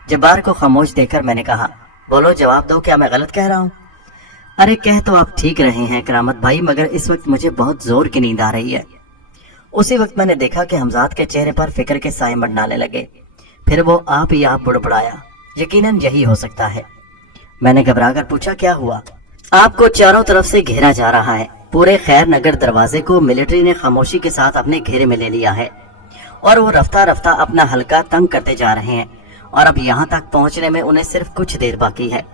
जब्बार को खामोश देखकर मैंने कहा। बोलो, जवाब दो, क्या मैं गलत कह रहा हूँ? अरे कह तो आप ठीक रहे हैं करामत भाई, मगर इस वक्त मुझे बहुत जोर की नींद आ रही है। उसी वक्त मैंने देखा कि हमजाद के चेहरे पर फिक्र के साए मंडराने लगे। फिर वो आप ही आप बुड़बड़ाया। यकीनन यही हो सकता है। मैंने घबराकर पूछा, क्या हुआ? आपको चारों तरफ से घेरा जा रहा है। पूरे खैर नगर दरवाजे को मिलिट्री ने खामोशी के साथ अपने घेरे में ले लिया है और वो रफ्ता रफ्ता अपना हल्का तंग करते जा रहे हैं और अब यहाँ तक पहुँचने में उन्हें सिर्फ कुछ देर बाकी है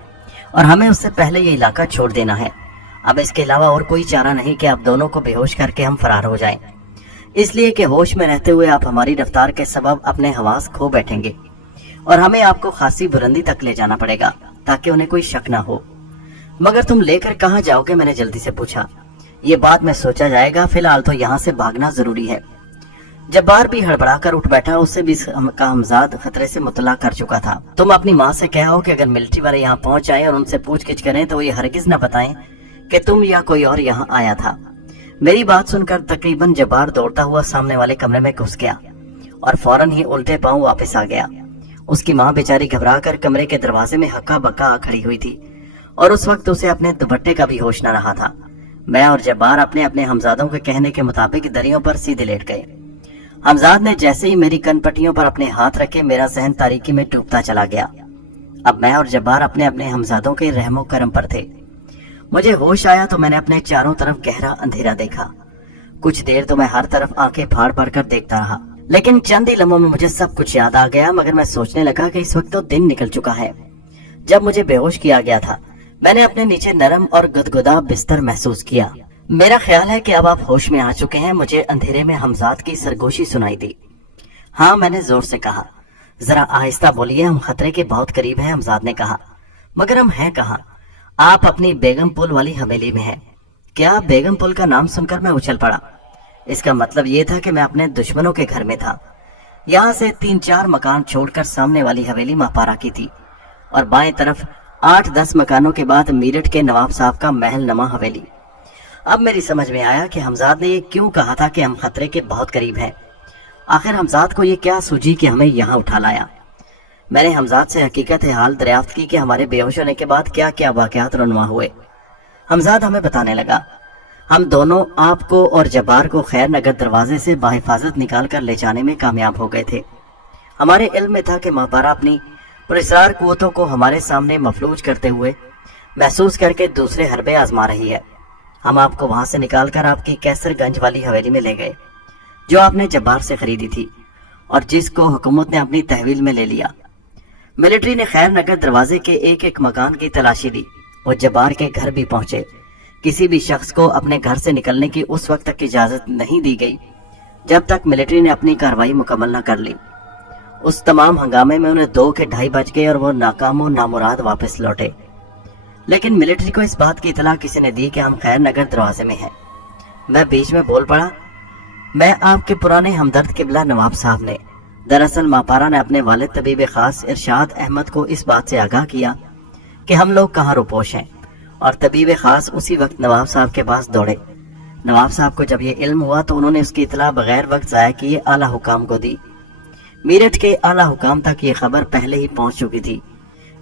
और हमें उससे पहले ये इलाका छोड़ देना है। अब इसके अलावा और कोई चारा नहीं कि आप दोनों को बेहोश करके हम फरार हो जाएं। इसलिए कि होश में रहते हुए आप हमारी रफ्तार के सबब अपने हवास खो बैठेंगे और हमें आपको खासी बुलंदी तक ले जाना पड़ेगा ताकि उन्हें कोई शक ना हो। मगर तुम लेकर कहाँ जाओगे? मैंने जल्दी से पूछा। ये बात में सोचा जाएगा, फिलहाल तो यहाँ से भागना जरूरी है। जब्बार भी हड़बड़ाकर उठ बैठा। उससे भी का हमजाद खतरे से मुतला कर चुका था। तुम अपनी माँ से कहो कि अगर मिलिट्री वाले यहाँ पहुंच जाए और उनसे पूछ गिछ करें तो ये हरगिज न बताएं कि तुम या कोई और यहाँ आया था। मेरी बात सुनकर तकरीबन जब्बार दौड़ता हुआ सामने वाले कमरे में घुस गया और फौरन ही उल्टे पांव वापस आ गया। उसकी माँ बेचारी घबराकर कमरे के दरवाजे में हक्का बक्का खड़ी हुई थी और उस वक्त उसे अपने दुपट्टे का भी होश न रहा था। मैं और जब्बार अपने अपने हमजादों के कहने के मुताबिक दरियों पर सीधे लेट गए। हमजाद ने जैसे ही मेरी कनपट्टियों पर अपने हाथ रखे, मेरा जहन तारीकी में डूबता चला गया। अब मैं और जब्बार अपने अपने हमजादों के रहमो करम पर थे। मुझे होश आया तो मैंने अपने चारों तरफ गहरा अंधेरा देखा। कुछ देर तो मैं हर तरफ आंखें फाड़ फाड़ कर देखता रहा, लेकिन चंद ही लम्हों में मुझे सब कुछ याद आ गया। मगर मैं सोचने लगा कि इस वक्त तो दिन निकल चुका है। जब मुझे बेहोश किया गया था, मैंने अपने नीचे नरम और गुदगुदा बिस्तर महसूस किया। मेरा ख्याल है कि अब आप होश में आ चुके हैं। मुझे अंधेरे में हमजाद की सरगोशी सुनाई दी। हाँ, मैंने जोर से कहा। जरा आहिस्ता बोलिए, हम खतरे के बहुत करीब हैं, हमजाद ने कहा। मगर हम हैं कहाँ? आप अपनी बेगम पुल वाली हवेली में हैं। क्या? बेगम पुल का नाम सुनकर मैं उछल पड़ा। इसका मतलब ये था कि मैं अपने दुश्मनों के घर में था। यहाँ से 3-4 मकान छोड़कर सामने वाली हवेली मापारा की थी और बाएं तरफ 8-10 मकानों के बाद मीरठ के नवाब साहब का महल नमा हवेली। अब मेरी समझ में आया कि हमजाद ने ये क्यों कहा था कि हम खतरे के बहुत करीब हैं। आखिर हमजाद को ये क्या सूझी कि हमें यहाँ उठा लाया। मैंने हमजाद से हकीकत हाल दरियाफ्त की कि हमारे बेहोश होने के बाद क्या क्या वाकयात रनुमा हुए। हमजाद हमें बताने लगा, हम दोनों आपको और जब्बार को खैर नगर दरवाजे से बाहिफाजत निकाल कर ले जाने में कामयाब हो गए थे। हमारे इल्म में था कि मापारा अपनी पुरस्रार कुव्वतों को हमारे सामने मफलूज करते हुए महसूस करके दूसरे हरबे आजमा रही है। हम आपको वहां से निकालकर आपकी कैसरगंज वाली हवेली में ले गए, जो आपने जब्बार से खरीदी थी और जिसको हुकूमत ने अपनी तहवील में ले लिया। मिलिट्री ने खैर नगर दरवाजे के एक एक मकान की तलाशी ली। वो जब्बार के घर भी पहुंचे। किसी भी शख्स को अपने घर से निकलने की उस वक्त तक इजाजत नहीं दी गई जब तक मिलिट्री ने अपनी कार्रवाई मुकम्मल न कर ली। उस तमाम हंगामे में उन्हें 2 के 2:30 बज गए और वो नाकाम और नामुराद वापस लौटे। लेकिन मिलिट्री को इस बात की इतला किसी ने दी कि हम खैर नगर दरवाजे में हैं। मैं बीच में बोल पड़ा, मैं आपके पुराने हमदर्द किबला नवाब साहब ने। दरअसल मापारा ने अपने वालिद तबीब खास इरशाद अहमद को इस बात से आगाह किया कि हम लोग कहाँ रुपोश हैं, और तबीब खास उसी वक्त नवाब साहब के पास दौड़े। नवाब साहब को जब ये इल्म हुआ तो उन्होंने उसकी इतला बगैर वक्त ज़ाया किए आला हुकाम को दी। मीरठ के आला हुकाम तक ये खबर पहले ही पहुंच चुकी थी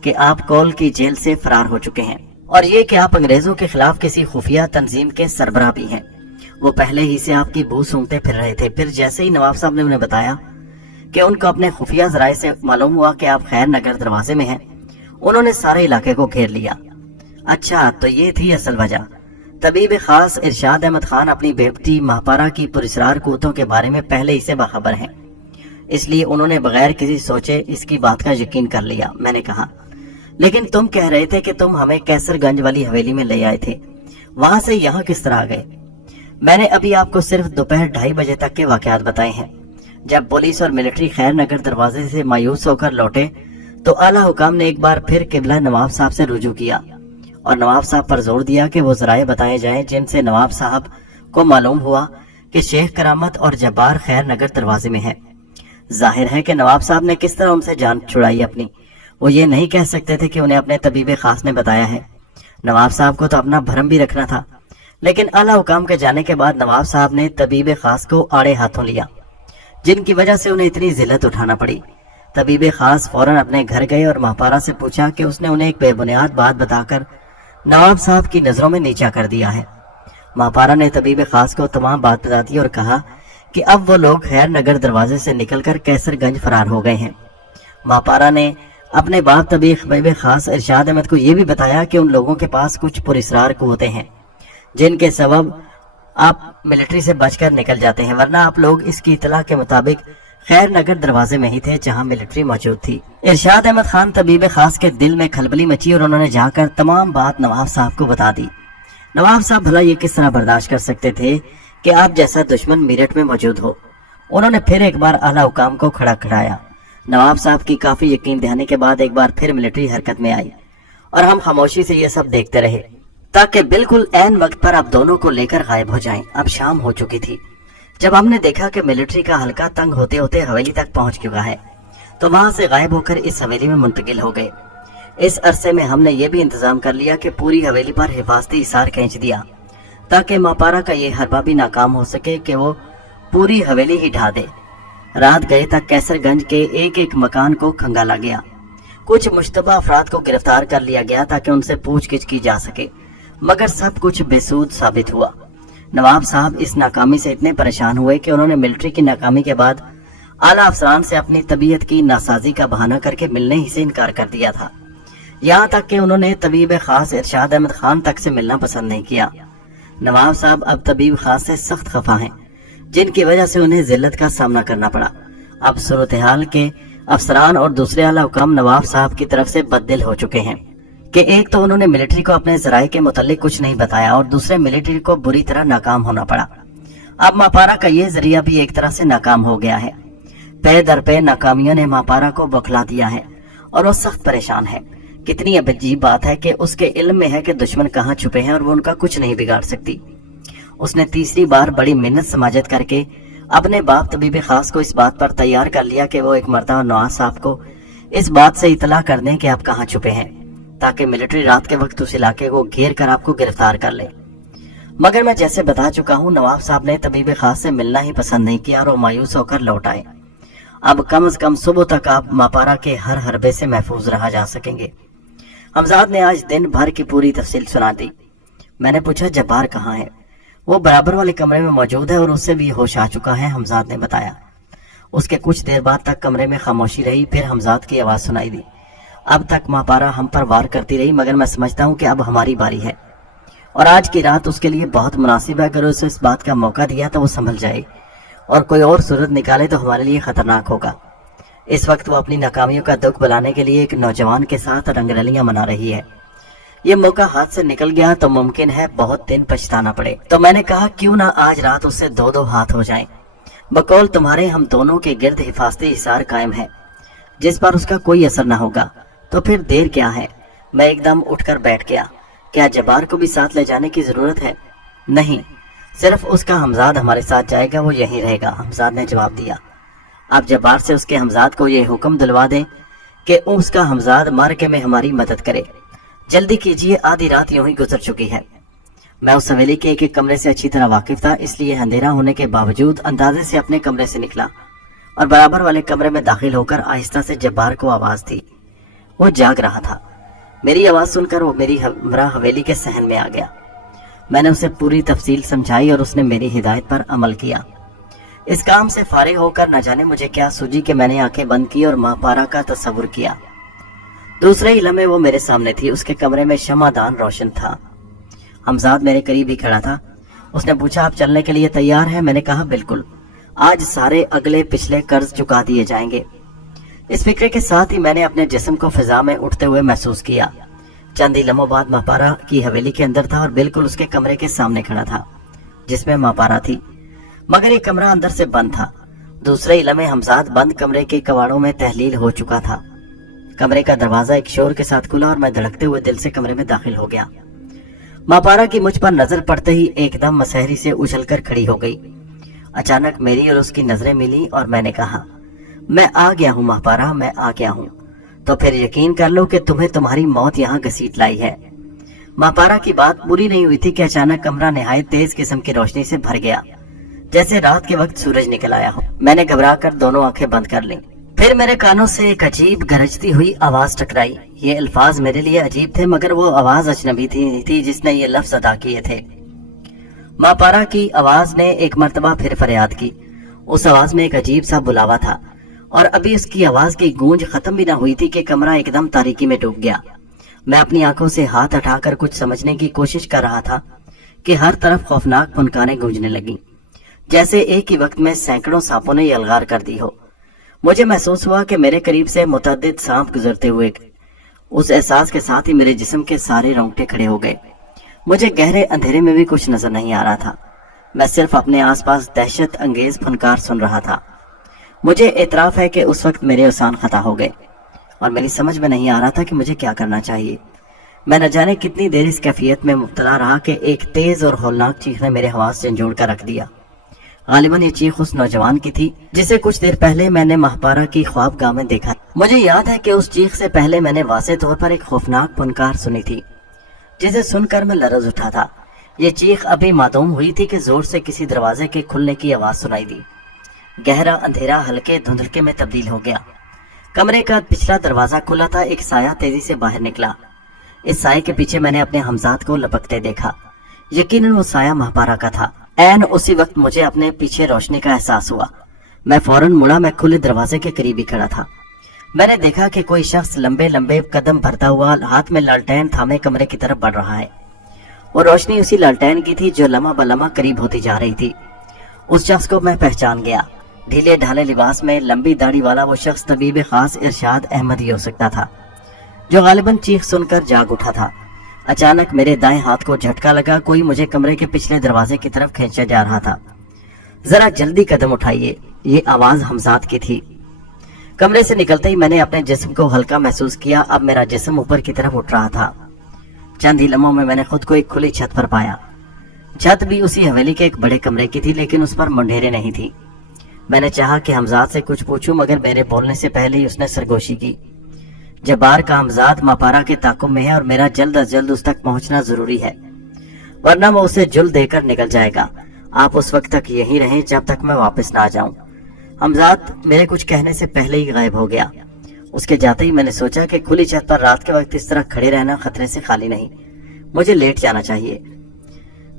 कि आप कौल की जेल से फरार हो चुके हैं, और ये कि आप अंग्रेजों के खिलाफ किसी खुफिया तंजीम के सरबराह भी हैं। वो पहले ही से आपकी बू सूंघते फिर रहे थे। फिर जैसे ही नवाब साहब ने उन्हें बताया कि उनको अपने खुफिया जराये से मालूम हुआ कि आप खैर नगर दरवाजे में हैं, उन्होंने सारे इलाके को घेर लिया। अच्छा, तो ये थी असल वजह। तबीब खास इरशाद अहमद खान अपनी बेटी मापारा की पुरस्रार कुव्वतों के बारे में पहले ही से बाखबर हैं, इसलिए उन्होंने बगैर किसी सोचे इसकी बात का यकीन कर लिया। मैंने कहा, लेकिन तुम कह रहे थे कि तुम हमें कैसरगंज वाली हवेली में ले आए थे, वहां से यहाँ किस तरह आ गए? मैंने अभी आपको सिर्फ दोपहर 2:30 बजे तक के वाकयात बताए हैं। जब पुलिस और मिलिट्री खैर नगर दरवाजे से मायूस होकर लौटे तो आला हुकाम ने एक बार फिर किबला नवाब साहब से रुजू किया और नवाब साहब पर जोर दिया कि वो जराये बताए जाएं जिनसे नवाब साहब को मालूम हुआ कि शेख करामत और जब्बार खैर नगर दरवाजे में है। जाहिर है कि नवाब साहब ने किस तरह उनसे जान छुड़ाई अपनी। वो ये नहीं कह सकते थे कि उन्हें अपने तबीब खास ने बताया है। नवाब साहब को तो अपना भरम भी रखना था। लेकिन आला हुकाम के जाने के बाद नवाब साहब ने तबीब खास को आड़े हाथों लिया, जिनकी वजह से उन्हें इतनी जिल्लत उठाना पड़ी। तबीब खास फौरन अपने घर गए और मापारा से पूछा कि उसने उन्हें एक बेबुनियाद बात बताकर नवाब साहब की नजरों में नीचा कर दिया है। मापारा ने तबीब खास को तमाम बात बता दी और कहा कि अब वो लोग खैर नगर दरवाजे से निकलकर कैसरगंज फरार हो गए हैं। मापारा ने अपने बाप तबीब खास इरशाद अहमद को यह भी बताया कि उन लोगों के पास कुछ पुरस्रार कुव्वतें हैं जिनके सबब आप मिलिट्री से बचकर निकल जाते हैं, वरना आप लोग इसकी इतला के मुताबिक खैर नगर दरवाजे में ही थे जहां मिलिट्री मौजूद थी। इरशाद अहमद खान तबीब खास के दिल में खलबली मची और उन्होंने जाकर तमाम बात नवाब साहब को बता दी। नवाब साहब भला ये किस तरह बर्दाश्त कर सकते थे कि आप जैसा दुश्मन मीरठ में मौजूद हो। उन्होंने फिर एक बार आला हुकाम को खड़ा खड़ाया। नवाब साहब की काफी यकीन दहाने के बाद एक बार फिर मिलिट्री हरकत में आई और हम खामोशी से ये सब देखते रहे ताकि बिल्कुल ऐन वक्त पर आप दोनों को लेकर गायब हो जाएं। अब शाम हो चुकी थी। जब हमने देखा कि मिलिट्री का हल्का तंग होते होते हवेली तक पहुंच चुका है तो वहां से गायब होकर इस हवेली में मुंतकिल हो गए। इस अरसे में हमने ये भी इंतजाम कर लिया कि पूरी हवेली पर हिफाजती इसार खींच दिया ताकि मापारा का ये हरबा भी नाकाम हो सके कि वो पूरी हवेली ही ढा दे। रात गए तक कैसरगंज के एक एक मकान को खंगाला गया। कुछ मुश्तबा अफराद को गिरफ्तार कर लिया गया ताकि उनसे पूछगिछ की जा सके, मगर सब कुछ बेसूद साबित हुआ। नवाब साहब इस नाकामी से इतने परेशान हुए कि उन्होंने मिलिट्री की नाकामी के बाद आला अफसरान से अपनी तबीयत की नासाजी का बहाना करके मिलने ही से इनकार कर दिया था। यहाँ तक कि उन्होंने तबीब खास इरशाद अहमद खान तक से मिलना पसंद नहीं किया। नवाब साहब अब तबीब खास से सख्त खफा हैं, जिनकी वजह से उन्हें जिल्लत का सामना करना पड़ा। अब सूरत हाल के अफसरान और दूसरे आला हुकाम नवाब साहब की तरफ से बददिल हो चुके हैं कि एक तो उन्होंने मिलिट्री को अपने जराये के मुतालिक कुछ नहीं बताया और दूसरे मिलिट्री को बुरी तरह नाकाम होना पड़ा। अब मापारा का ये जरिया भी एक तरह से नाकाम हो गया है। पे दर पे नाकामियों ने मापारा को बौखला दिया है और वो सख्त परेशान है। कितनी अजीब बात है कि उसके इल्म में है कि दुश्मन कहाँ छुपे हैं और वो उनका कुछ नहीं बिगाड़ सकती। उसने तीसरी बार बड़ी मेहनत समाजत करके अपने बाप तबीब खास को इस बात पर तैयार कर लिया कि वो एक मर्तबा नवाज साहब को इस बात से इतला कर दें कि आप कहाँ छुपे हैं, ताकि मिलिट्री रात के वक्त उस इलाके को घेर कर आपको गिरफ्तार कर ले। मगर मैं जैसे बता चुका हूँ, नवाब साहब ने तबीब खास से मिलना ही पसंद नहीं किया और वो मायूस होकर लौट आए। अब कम से कम सुबह तक आप मापारा के हर हरबे से महफूज रहा जा सकेंगे। हमजाद ने आज दिन भर की पूरी तफसील सुना दी। मैंने पूछा जब्बार कहाँ है? वो बराबर वाले कमरे में मौजूद है और उससे भी होश आ चुका है, हमजाद ने बताया। उसके कुछ देर बाद तक कमरे में खामोशी रही, फिर हमजाद की आवाज सुनाई दी। अब तक मापारा हम पर वार करती रही, मगर मैं समझता हूँ कि अब हमारी बारी है और आज की रात उसके लिए बहुत मुनासिब है। अगर उसे इस बात का मौका दिया तो वो संभल जाए और कोई और सूरत निकाले तो हमारे लिए खतरनाक होगा। इस वक्त वो अपनी नाकामियों का दुख बुलाने के लिए एक नौजवान के साथ रंगरलियां मना रही है। ये मौका हाथ से निकल गया तो मुमकिन है बहुत दिन पछताना पड़े। तो मैंने कहा क्यों ना आज रात उससे दो दो हाथ हो जाएं। बकौल तुम्हारे हम दोनों के गिर्द हिफाजती हिसार कायम है जिस पर उसका कोई असर ना होगा। तो फिर देर क्या है? मैं एकदम उठकर बैठ गया। क्या जब्बार को भी साथ ले जाने की जरूरत है? नहीं, सिर्फ उसका हमजाद हमारे साथ जाएगा, वो यहीं रहेगा, हमजाद ने जवाब दिया। आप जब्बार से उसके हमजाद को ये हुक्म दिलवा दें कि उसका हमजाद मर के में हमारी मदद करे। जल्दी कीजिए, आधी रात यूं ही गुजर चुकी है। मैं उस हवेली के एक कमरे से अच्छी तरह वाकिफ था, इसलिए अंधेरा होने के बावजूद अंदाजे से अपने कमरे से निकला और बराबर वाले कमरे में दाखिल होकर आहिस्ता से जब्बार को आवाज दी। वो जाग रहा था। मेरी आवाज सुनकर वो मेरी हमरा हवेली के सहन में आ गया। मैंने उसे पूरी तफसील समझाई और उसने मेरी हिदायत पर अमल किया। इस काम से फारिग होकर न जाने मुझे क्या सूझी कि मैंने आंखें बंद की और मापारा का तस्वुर किया। दूसरे ही लम्हे वो मेरे सामने थी। उसके कमरे में शमादान रोशन था। हमजाद मेरे करीब ही खड़ा था। उसने पूछा आप चलने के लिए तैयार हैं? मैंने कहा बिल्कुल, आज सारे अगले पिछले कर्ज चुका दिए जाएंगे। इस फिक्रे के साथ ही मैंने अपने जिस्म को फिजा में उठते हुए महसूस किया। चंद ही लम्हों बाद मापारा की हवेली के अंदर था और बिल्कुल उसके कमरे के सामने खड़ा था जिसमें मापारा थी, मगर ये कमरा अंदर से बंद था। दूसरे ही लम्हे हमजाद बंद कमरे के कवाड़ों में तहलील हो चुका था। कमरे का दरवाजा एक शोर के साथ खुला और मैं धड़कते हुए दिल से कमरे में दाखिल हो गया। मापारा की मुझ पर नजर पड़ते ही एकदम मसहरी से उछलकर खड़ी हो गई। अचानक मेरी और उसकी नजरें मिली और मैंने कहा मैं आ गया हूँ मापारा, मैं आ गया हूँ। तो फिर यकीन कर लो कि तुम्हें तुम्हारी मौत यहाँ घसीट लाई है। मापारा की बात पूरी नहीं हुई थी कि अचानक कमरा निहायत तेज किस्म की रोशनी से भर गया, जैसे रात के वक्त सूरज निकल आया हो। मैंने घबराकर दोनों आंखें बंद कर लीं। फिर मेरे कानों से एक अजीब गरजती हुई आवाज टकराई। ये अल्फाज मेरे लिए अजीब थे, मगर वो आवाज अजनबी थी जिसने ये लफ्ज अदा किए थे। मापारा की आवाज ने एक मर्तबा फिर फरियाद की। उस आवाज में एक अजीब सा बुलावा था और अभी उसकी आवाज की गूंज खत्म भी ना हुई थी कि कमरा एकदम तारीकी में डूब गया। मैं अपनी आंखों से हाथ हटाकर कुछ समझने की कोशिश कर रहा था कि हर तरफ खौफनाक फुनकारें गूंजने लगी, जैसे एक ही वक्त में सैकड़ों सांपों ने यलगार कर दी हो। मुझे महसूस हुआ कि मेरे करीब से मुतअद्दिद सांप गुजरते हुए। उस एहसास के साथ ही मेरे जिस्म के सारे रोंगटे खड़े हो गए। मुझे गहरे अंधेरे में भी कुछ नजर नहीं आ रहा था। मैं सिर्फ अपने आसपास दहशत अंगेज फनकार सुन रहा था। मुझे एतराफ है कि उस वक्त मेरे औसान खता हो गए और मेरी समझ में नहीं आ रहा था कि मुझे क्या करना चाहिए। मैं न जाने कितनी देर इस कैफियत में मुब्तला रहा कि एक तेज और हौलनाक चीख ने मेरे हवास झंझोड़ कर रख दिया। गालिबन ये चीख उस नौजवान की थी जिसे कुछ देर पहले मैंने मापारा की ख्वाबगाह में देखा। मुझे याद है कि उस चीख से पहले मैंने वाज़ेह तौर पर एक खौफनाक फनकार सुनी थी, जिसे सुनकर मैं लरज़ उठा था। ये चीख अभी मालूम हुई थी कि जोर से किसी दरवाजे के खुलने की आवाज सुनाई दी। गहरा अंधेरा हल्के धुंधलके में तब्दील हो गया। कमरे का पिछला दरवाजा खुला था। एक साया तेजी से बाहर निकला। इस साये के पीछे मैंने अपने हमजाद को लपकते देखा। यकीनन वो साया मापारा का था। ऐन उसी वक्त मुझे अपने पीछे रोशनी का एहसास हुआ। मैं फौरन मुड़ा। मैं खुले दरवाजे के करीब ही खड़ा था। मैंने देखा कि कोई शख्स लंबे लंबे कदम भरता हुआ हाथ में लालटेन थामे कमरे की तरफ बढ़ रहा है। वो रोशनी उसी लालटेन की थी जो लम्हा बलम्हा करीब होती जा रही थी। उस शख्स को मैं पहचान गया। ढीले ढाले लिबास में लंबी दाढ़ी वाला वो शख्स तबीब खास इरशाद अहमद ही हो सकता था, जो गालिबन चीख सुनकर जाग उठा था। अचानक मेरे दाएं हाथ को झटका लगा। कोई मुझे कमरे के पिछले दरवाजे की तरफ खींचा जा रहा था। जरा जल्दी कदम उठाइए, ये आवाज हमजाद की थी। कमरे से निकलते ही मैंने अपने जिस्म को हल्का महसूस किया। अब मेरा जिस्म ऊपर की तरफ उठ रहा था। चंद ही लम्हों में मैंने खुद को एक खुली छत पर पाया। छत भी उसी हवेली के एक बड़े कमरे की थी, लेकिन उस पर मुंडेरे नहीं थी। मैंने चाहा कि हमजाद से कुछ पूछूं, मगर मेरे बोलने से पहले ही उसने सरगोशी की। जब्बार का हमजाद मापारा के ताकुब में है और मेरा जल्द अज जल्द उस तक पहुंचना जरूरी है, वरना वो उसे जुल देकर निकल जाएगा। आप उस वक्त तक यहीं रहें जब तक मैं वापस ना आ जाऊं। हमजाद मेरे कुछ कहने से पहले ही गायब हो गया। उसके जाते ही मैंने सोचा कि खुली छत पर रात के वक्त इस तरह खड़े रहना खतरे से खाली नहीं, मुझे लेट जाना चाहिए।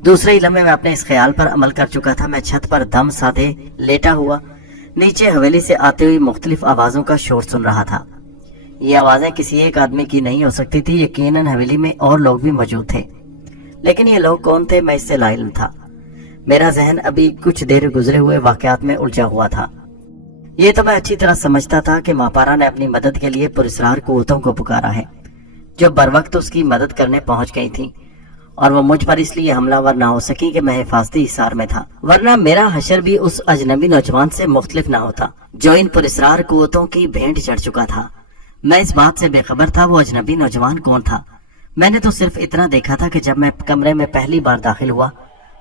दूसरे ही लम्हे में अपने इस ख्याल पर अमल कर चुका था। मैं छत पर दम साधे लेटा हुआ नीचे हवेली से आती हुई मुख्तलिफ आवाजों का शोर सुन रहा था। ये आवाजें किसी एक आदमी की नहीं हो सकती थी। यकीनन हवेली में और लोग भी मौजूद थे, लेकिन ये लोग कौन थे मैं इससे लाइल्म था। मेरा जहन अभी कुछ देर गुजरे हुए वाकयात में उलझा हुआ था। ये तो मैं अच्छी तरह समझता था कि मापारा ने अपनी मदद के लिए पुरस्कार कुव्वतों को पुकारा है, जो बर वक्त उसकी मदद करने पहुंच गई थी, और वो मुझ पर इसलिए हमलावर ना हो सकी कि मैं हिफाजती हिसार में था, वरना मेरा हशर भी उस अजनबी नौजवान से मुख्तलिफ ना होता जो इन पुरस्कार कुव्वतों की भेंट चढ़ चुका था। मैं इस बात से बेखबर था वो अजनबी नौजवान कौन था। मैंने तो सिर्फ इतना देखा था कि जब मैं कमरे में पहली बार दाखिल हुआ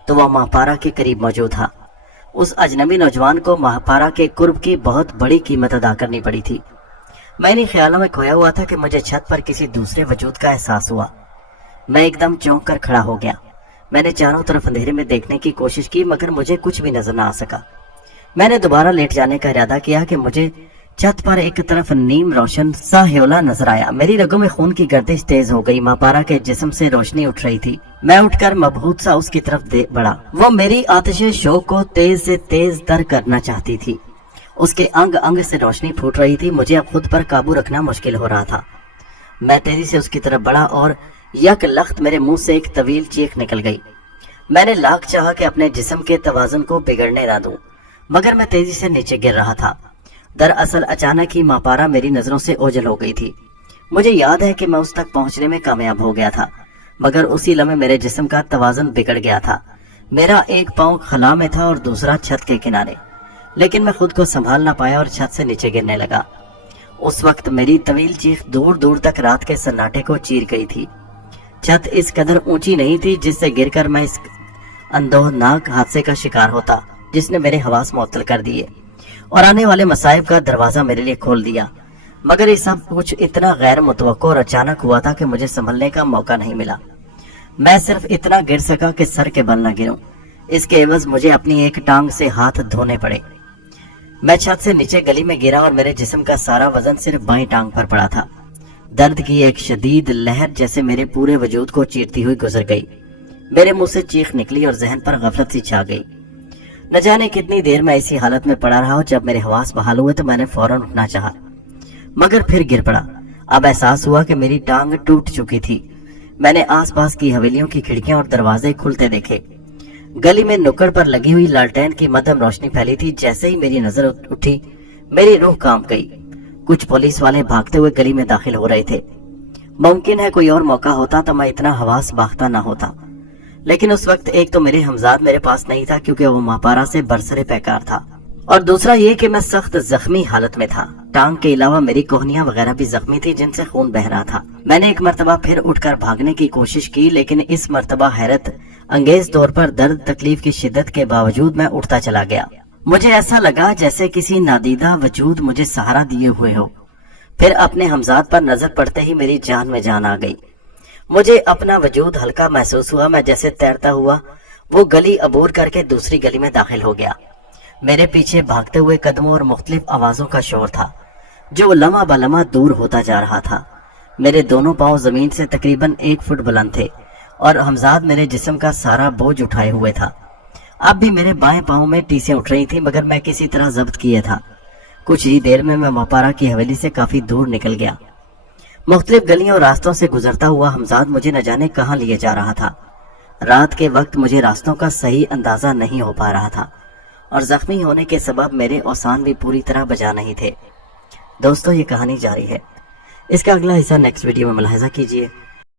तो वह महापारा के करीब मौजूद था। उस अजनबी नौजवान को महापारा के कुर्ब की बहुत बड़ी कीमत अदा करनी पड़ी थी। मैं इन ख्यालों में खोया हुआ था कि मुझे छत पर किसी दूसरे वजूद का एहसास हुआ। मैं एकदम चौंक कर खड़ा हो गया। मैंने चारों तरफ अंधेरे में देखने की कोशिश की, मगर मुझे कुछ भी नजर न आ सका। मैंने दोबारा लेट जाने का इरादा किया कि मुझे छत पर एक तरफ नीम रोशन सा ह्योला नजर आया। मेरी रगों में खून की गर्दिश तेज हो गई। मापारा के जिस्म से रोशनी उठ रही थी। मैं उठकर मबहूत सा उसकी तरफ बढ़ा। वो मेरी आतिशे शौक को तेज से तेज तर करना चाहती थी। उसके अंग अंग से रोशनी फूट रही थी। मुझे अब खुद पर काबू रखना मुश्किल हो रहा था। मैं तेजी से उसकी तरफ बढ़ा और यक लख्त मेरे मुंह से एक तवील चीख निकल गई। मैंने लाख चाहा कि अपने जिस्म के तवाजुन को बिगड़ने ना दूं, मगर मैं तेजी से नीचे गिर रहा था। दरअसल अचानक ही मापारा मेरी नजरों से ओझल हो गई थी। मुझे याद है कि मैं उस तक पहुंचने में कामयाब हो गया था, मगर उसी लम्हे मेरे जिस्म का तवाजुन बिगड़ गया था। मेरा एक पांव खला में था और दूसरा छत के किनारे, लेकिन मैं खुद को संभाल ना पाया और छत से नीचे गिरने लगा। उस वक्त मेरी तवील चीख दूर दूर तक रात के सन्नाटे को चीर गई थी। छत इस कदर ऊंची नहीं थी जिससे गिरकर मैं इस अंदोहनाक हादसे का शिकार होता जिसने मेरे हवास मुअत्तल कर दिए और आने वाले मसाइब का दरवाजा मेरे लिए खोल दिया। मगर ये सब कुछ इतना गैर मुतवक्को और अचानक हुआ था कि मुझे संभलने का मौका नहीं मिला। मैं सिर्फ इतना गिर सका कि सर के बल न गिरूं। इसके एवज मुझे अपनी एक टांग से हाथ धोने पड़े। मैं छत से नीचे गली में गिरा और मेरे जिस्म का सारा वजन सिर्फ बाईं टांग पर पड़ा था। दर्द की एक शदीद लहर जैसे मेरे पूरे वजूद को चीरती हुई गुजर गई। मेरे मुंह से चीख निकली और जहन पर गफलत सी छा गई। न जाने कितनी देर मैं इसी हालत में पड़ा रहा। जब मेरे हवास बहाल हुए तो मैंने फौरन उठना चाहा, मगर फिर गिर पड़ा। अब एहसास हुआ कि मेरी टांग टूट चुकी थी। मैंने आसपास की हवेलियों की खिड़कियां और दरवाजे खुलते देखे। गली में नुक्कड़ पर लगी हुई लालटेन की मध्यम रोशनी फैली थी। जैसे ही मेरी नजर उठी मेरी रूह कांप गई। कुछ पुलिस वाले भागते हुए गली में दाखिल हो रहे थे। मुमकिन है कोई और मौका होता तो मैं इतना हवास बाख्ता ना होता, लेकिन उस वक्त एक तो मेरे हमजाद मेरे पास नहीं था क्योंकि वो मापारा से बरसरे पैकार था, और दूसरा ये कि मैं सख्त जख्मी हालत में था। टांग के अलावा मेरी कोहनियां वगैरह भी जख्मी थी जिनसे खून बह रहा था। मैंने एक मर्तबा फिर उठकर भागने की कोशिश की, लेकिन इस मर्तबा हैरत अंगेज तौर पर दर्द तकलीफ की शिद्दत के बावजूद मैं उठता चला गया। मुझे ऐसा लगा जैसे किसी नादीदा वजूद मुझे सहारा दिए हुए हो। फिर अपने हमजाद पर नजर पड़ते ही मेरी जान में जान आ गई। मुझे अपना वजूद हल्का महसूस हुआ। मैं जैसे तैरता हुआ वो गली अबूर करके दूसरी गली में दाखिल हो गया। मेरे पीछे भागते हुए कदमों और मुख्तलिफ आवाजों का शोर था जो लम्हा बलम्हा दूर होता जा रहा था। मेरे दोनों पांव जमीन से तकरीबन 1 फुट बुलंद थे और हमजाद मेरे जिस्म का सारा बोझ उठाए हुए था। अब भी मेरे बाएं पांव में टीसें उठ रही थी, मगर मैं किसी तरह जब्त किए था। कुछ ही देर में मैं मापारा की हवेली से काफी दूर निकल गया। मुख्तलिफ गलियों और रास्तों से गुजरता हुआ हमजाद मुझे न जाने कहाँ लिए जा रहा था। रात के वक्त मुझे रास्तों का सही अंदाजा नहीं हो पा रहा था और जख्मी होने के सबब मेरे औसान भी पूरी तरह बजा नहीं थे। दोस्तों, ये कहानी जारी है। इसका अगला हिस्सा नेक्स्ट वीडियो में मुलाहिजा कीजिए।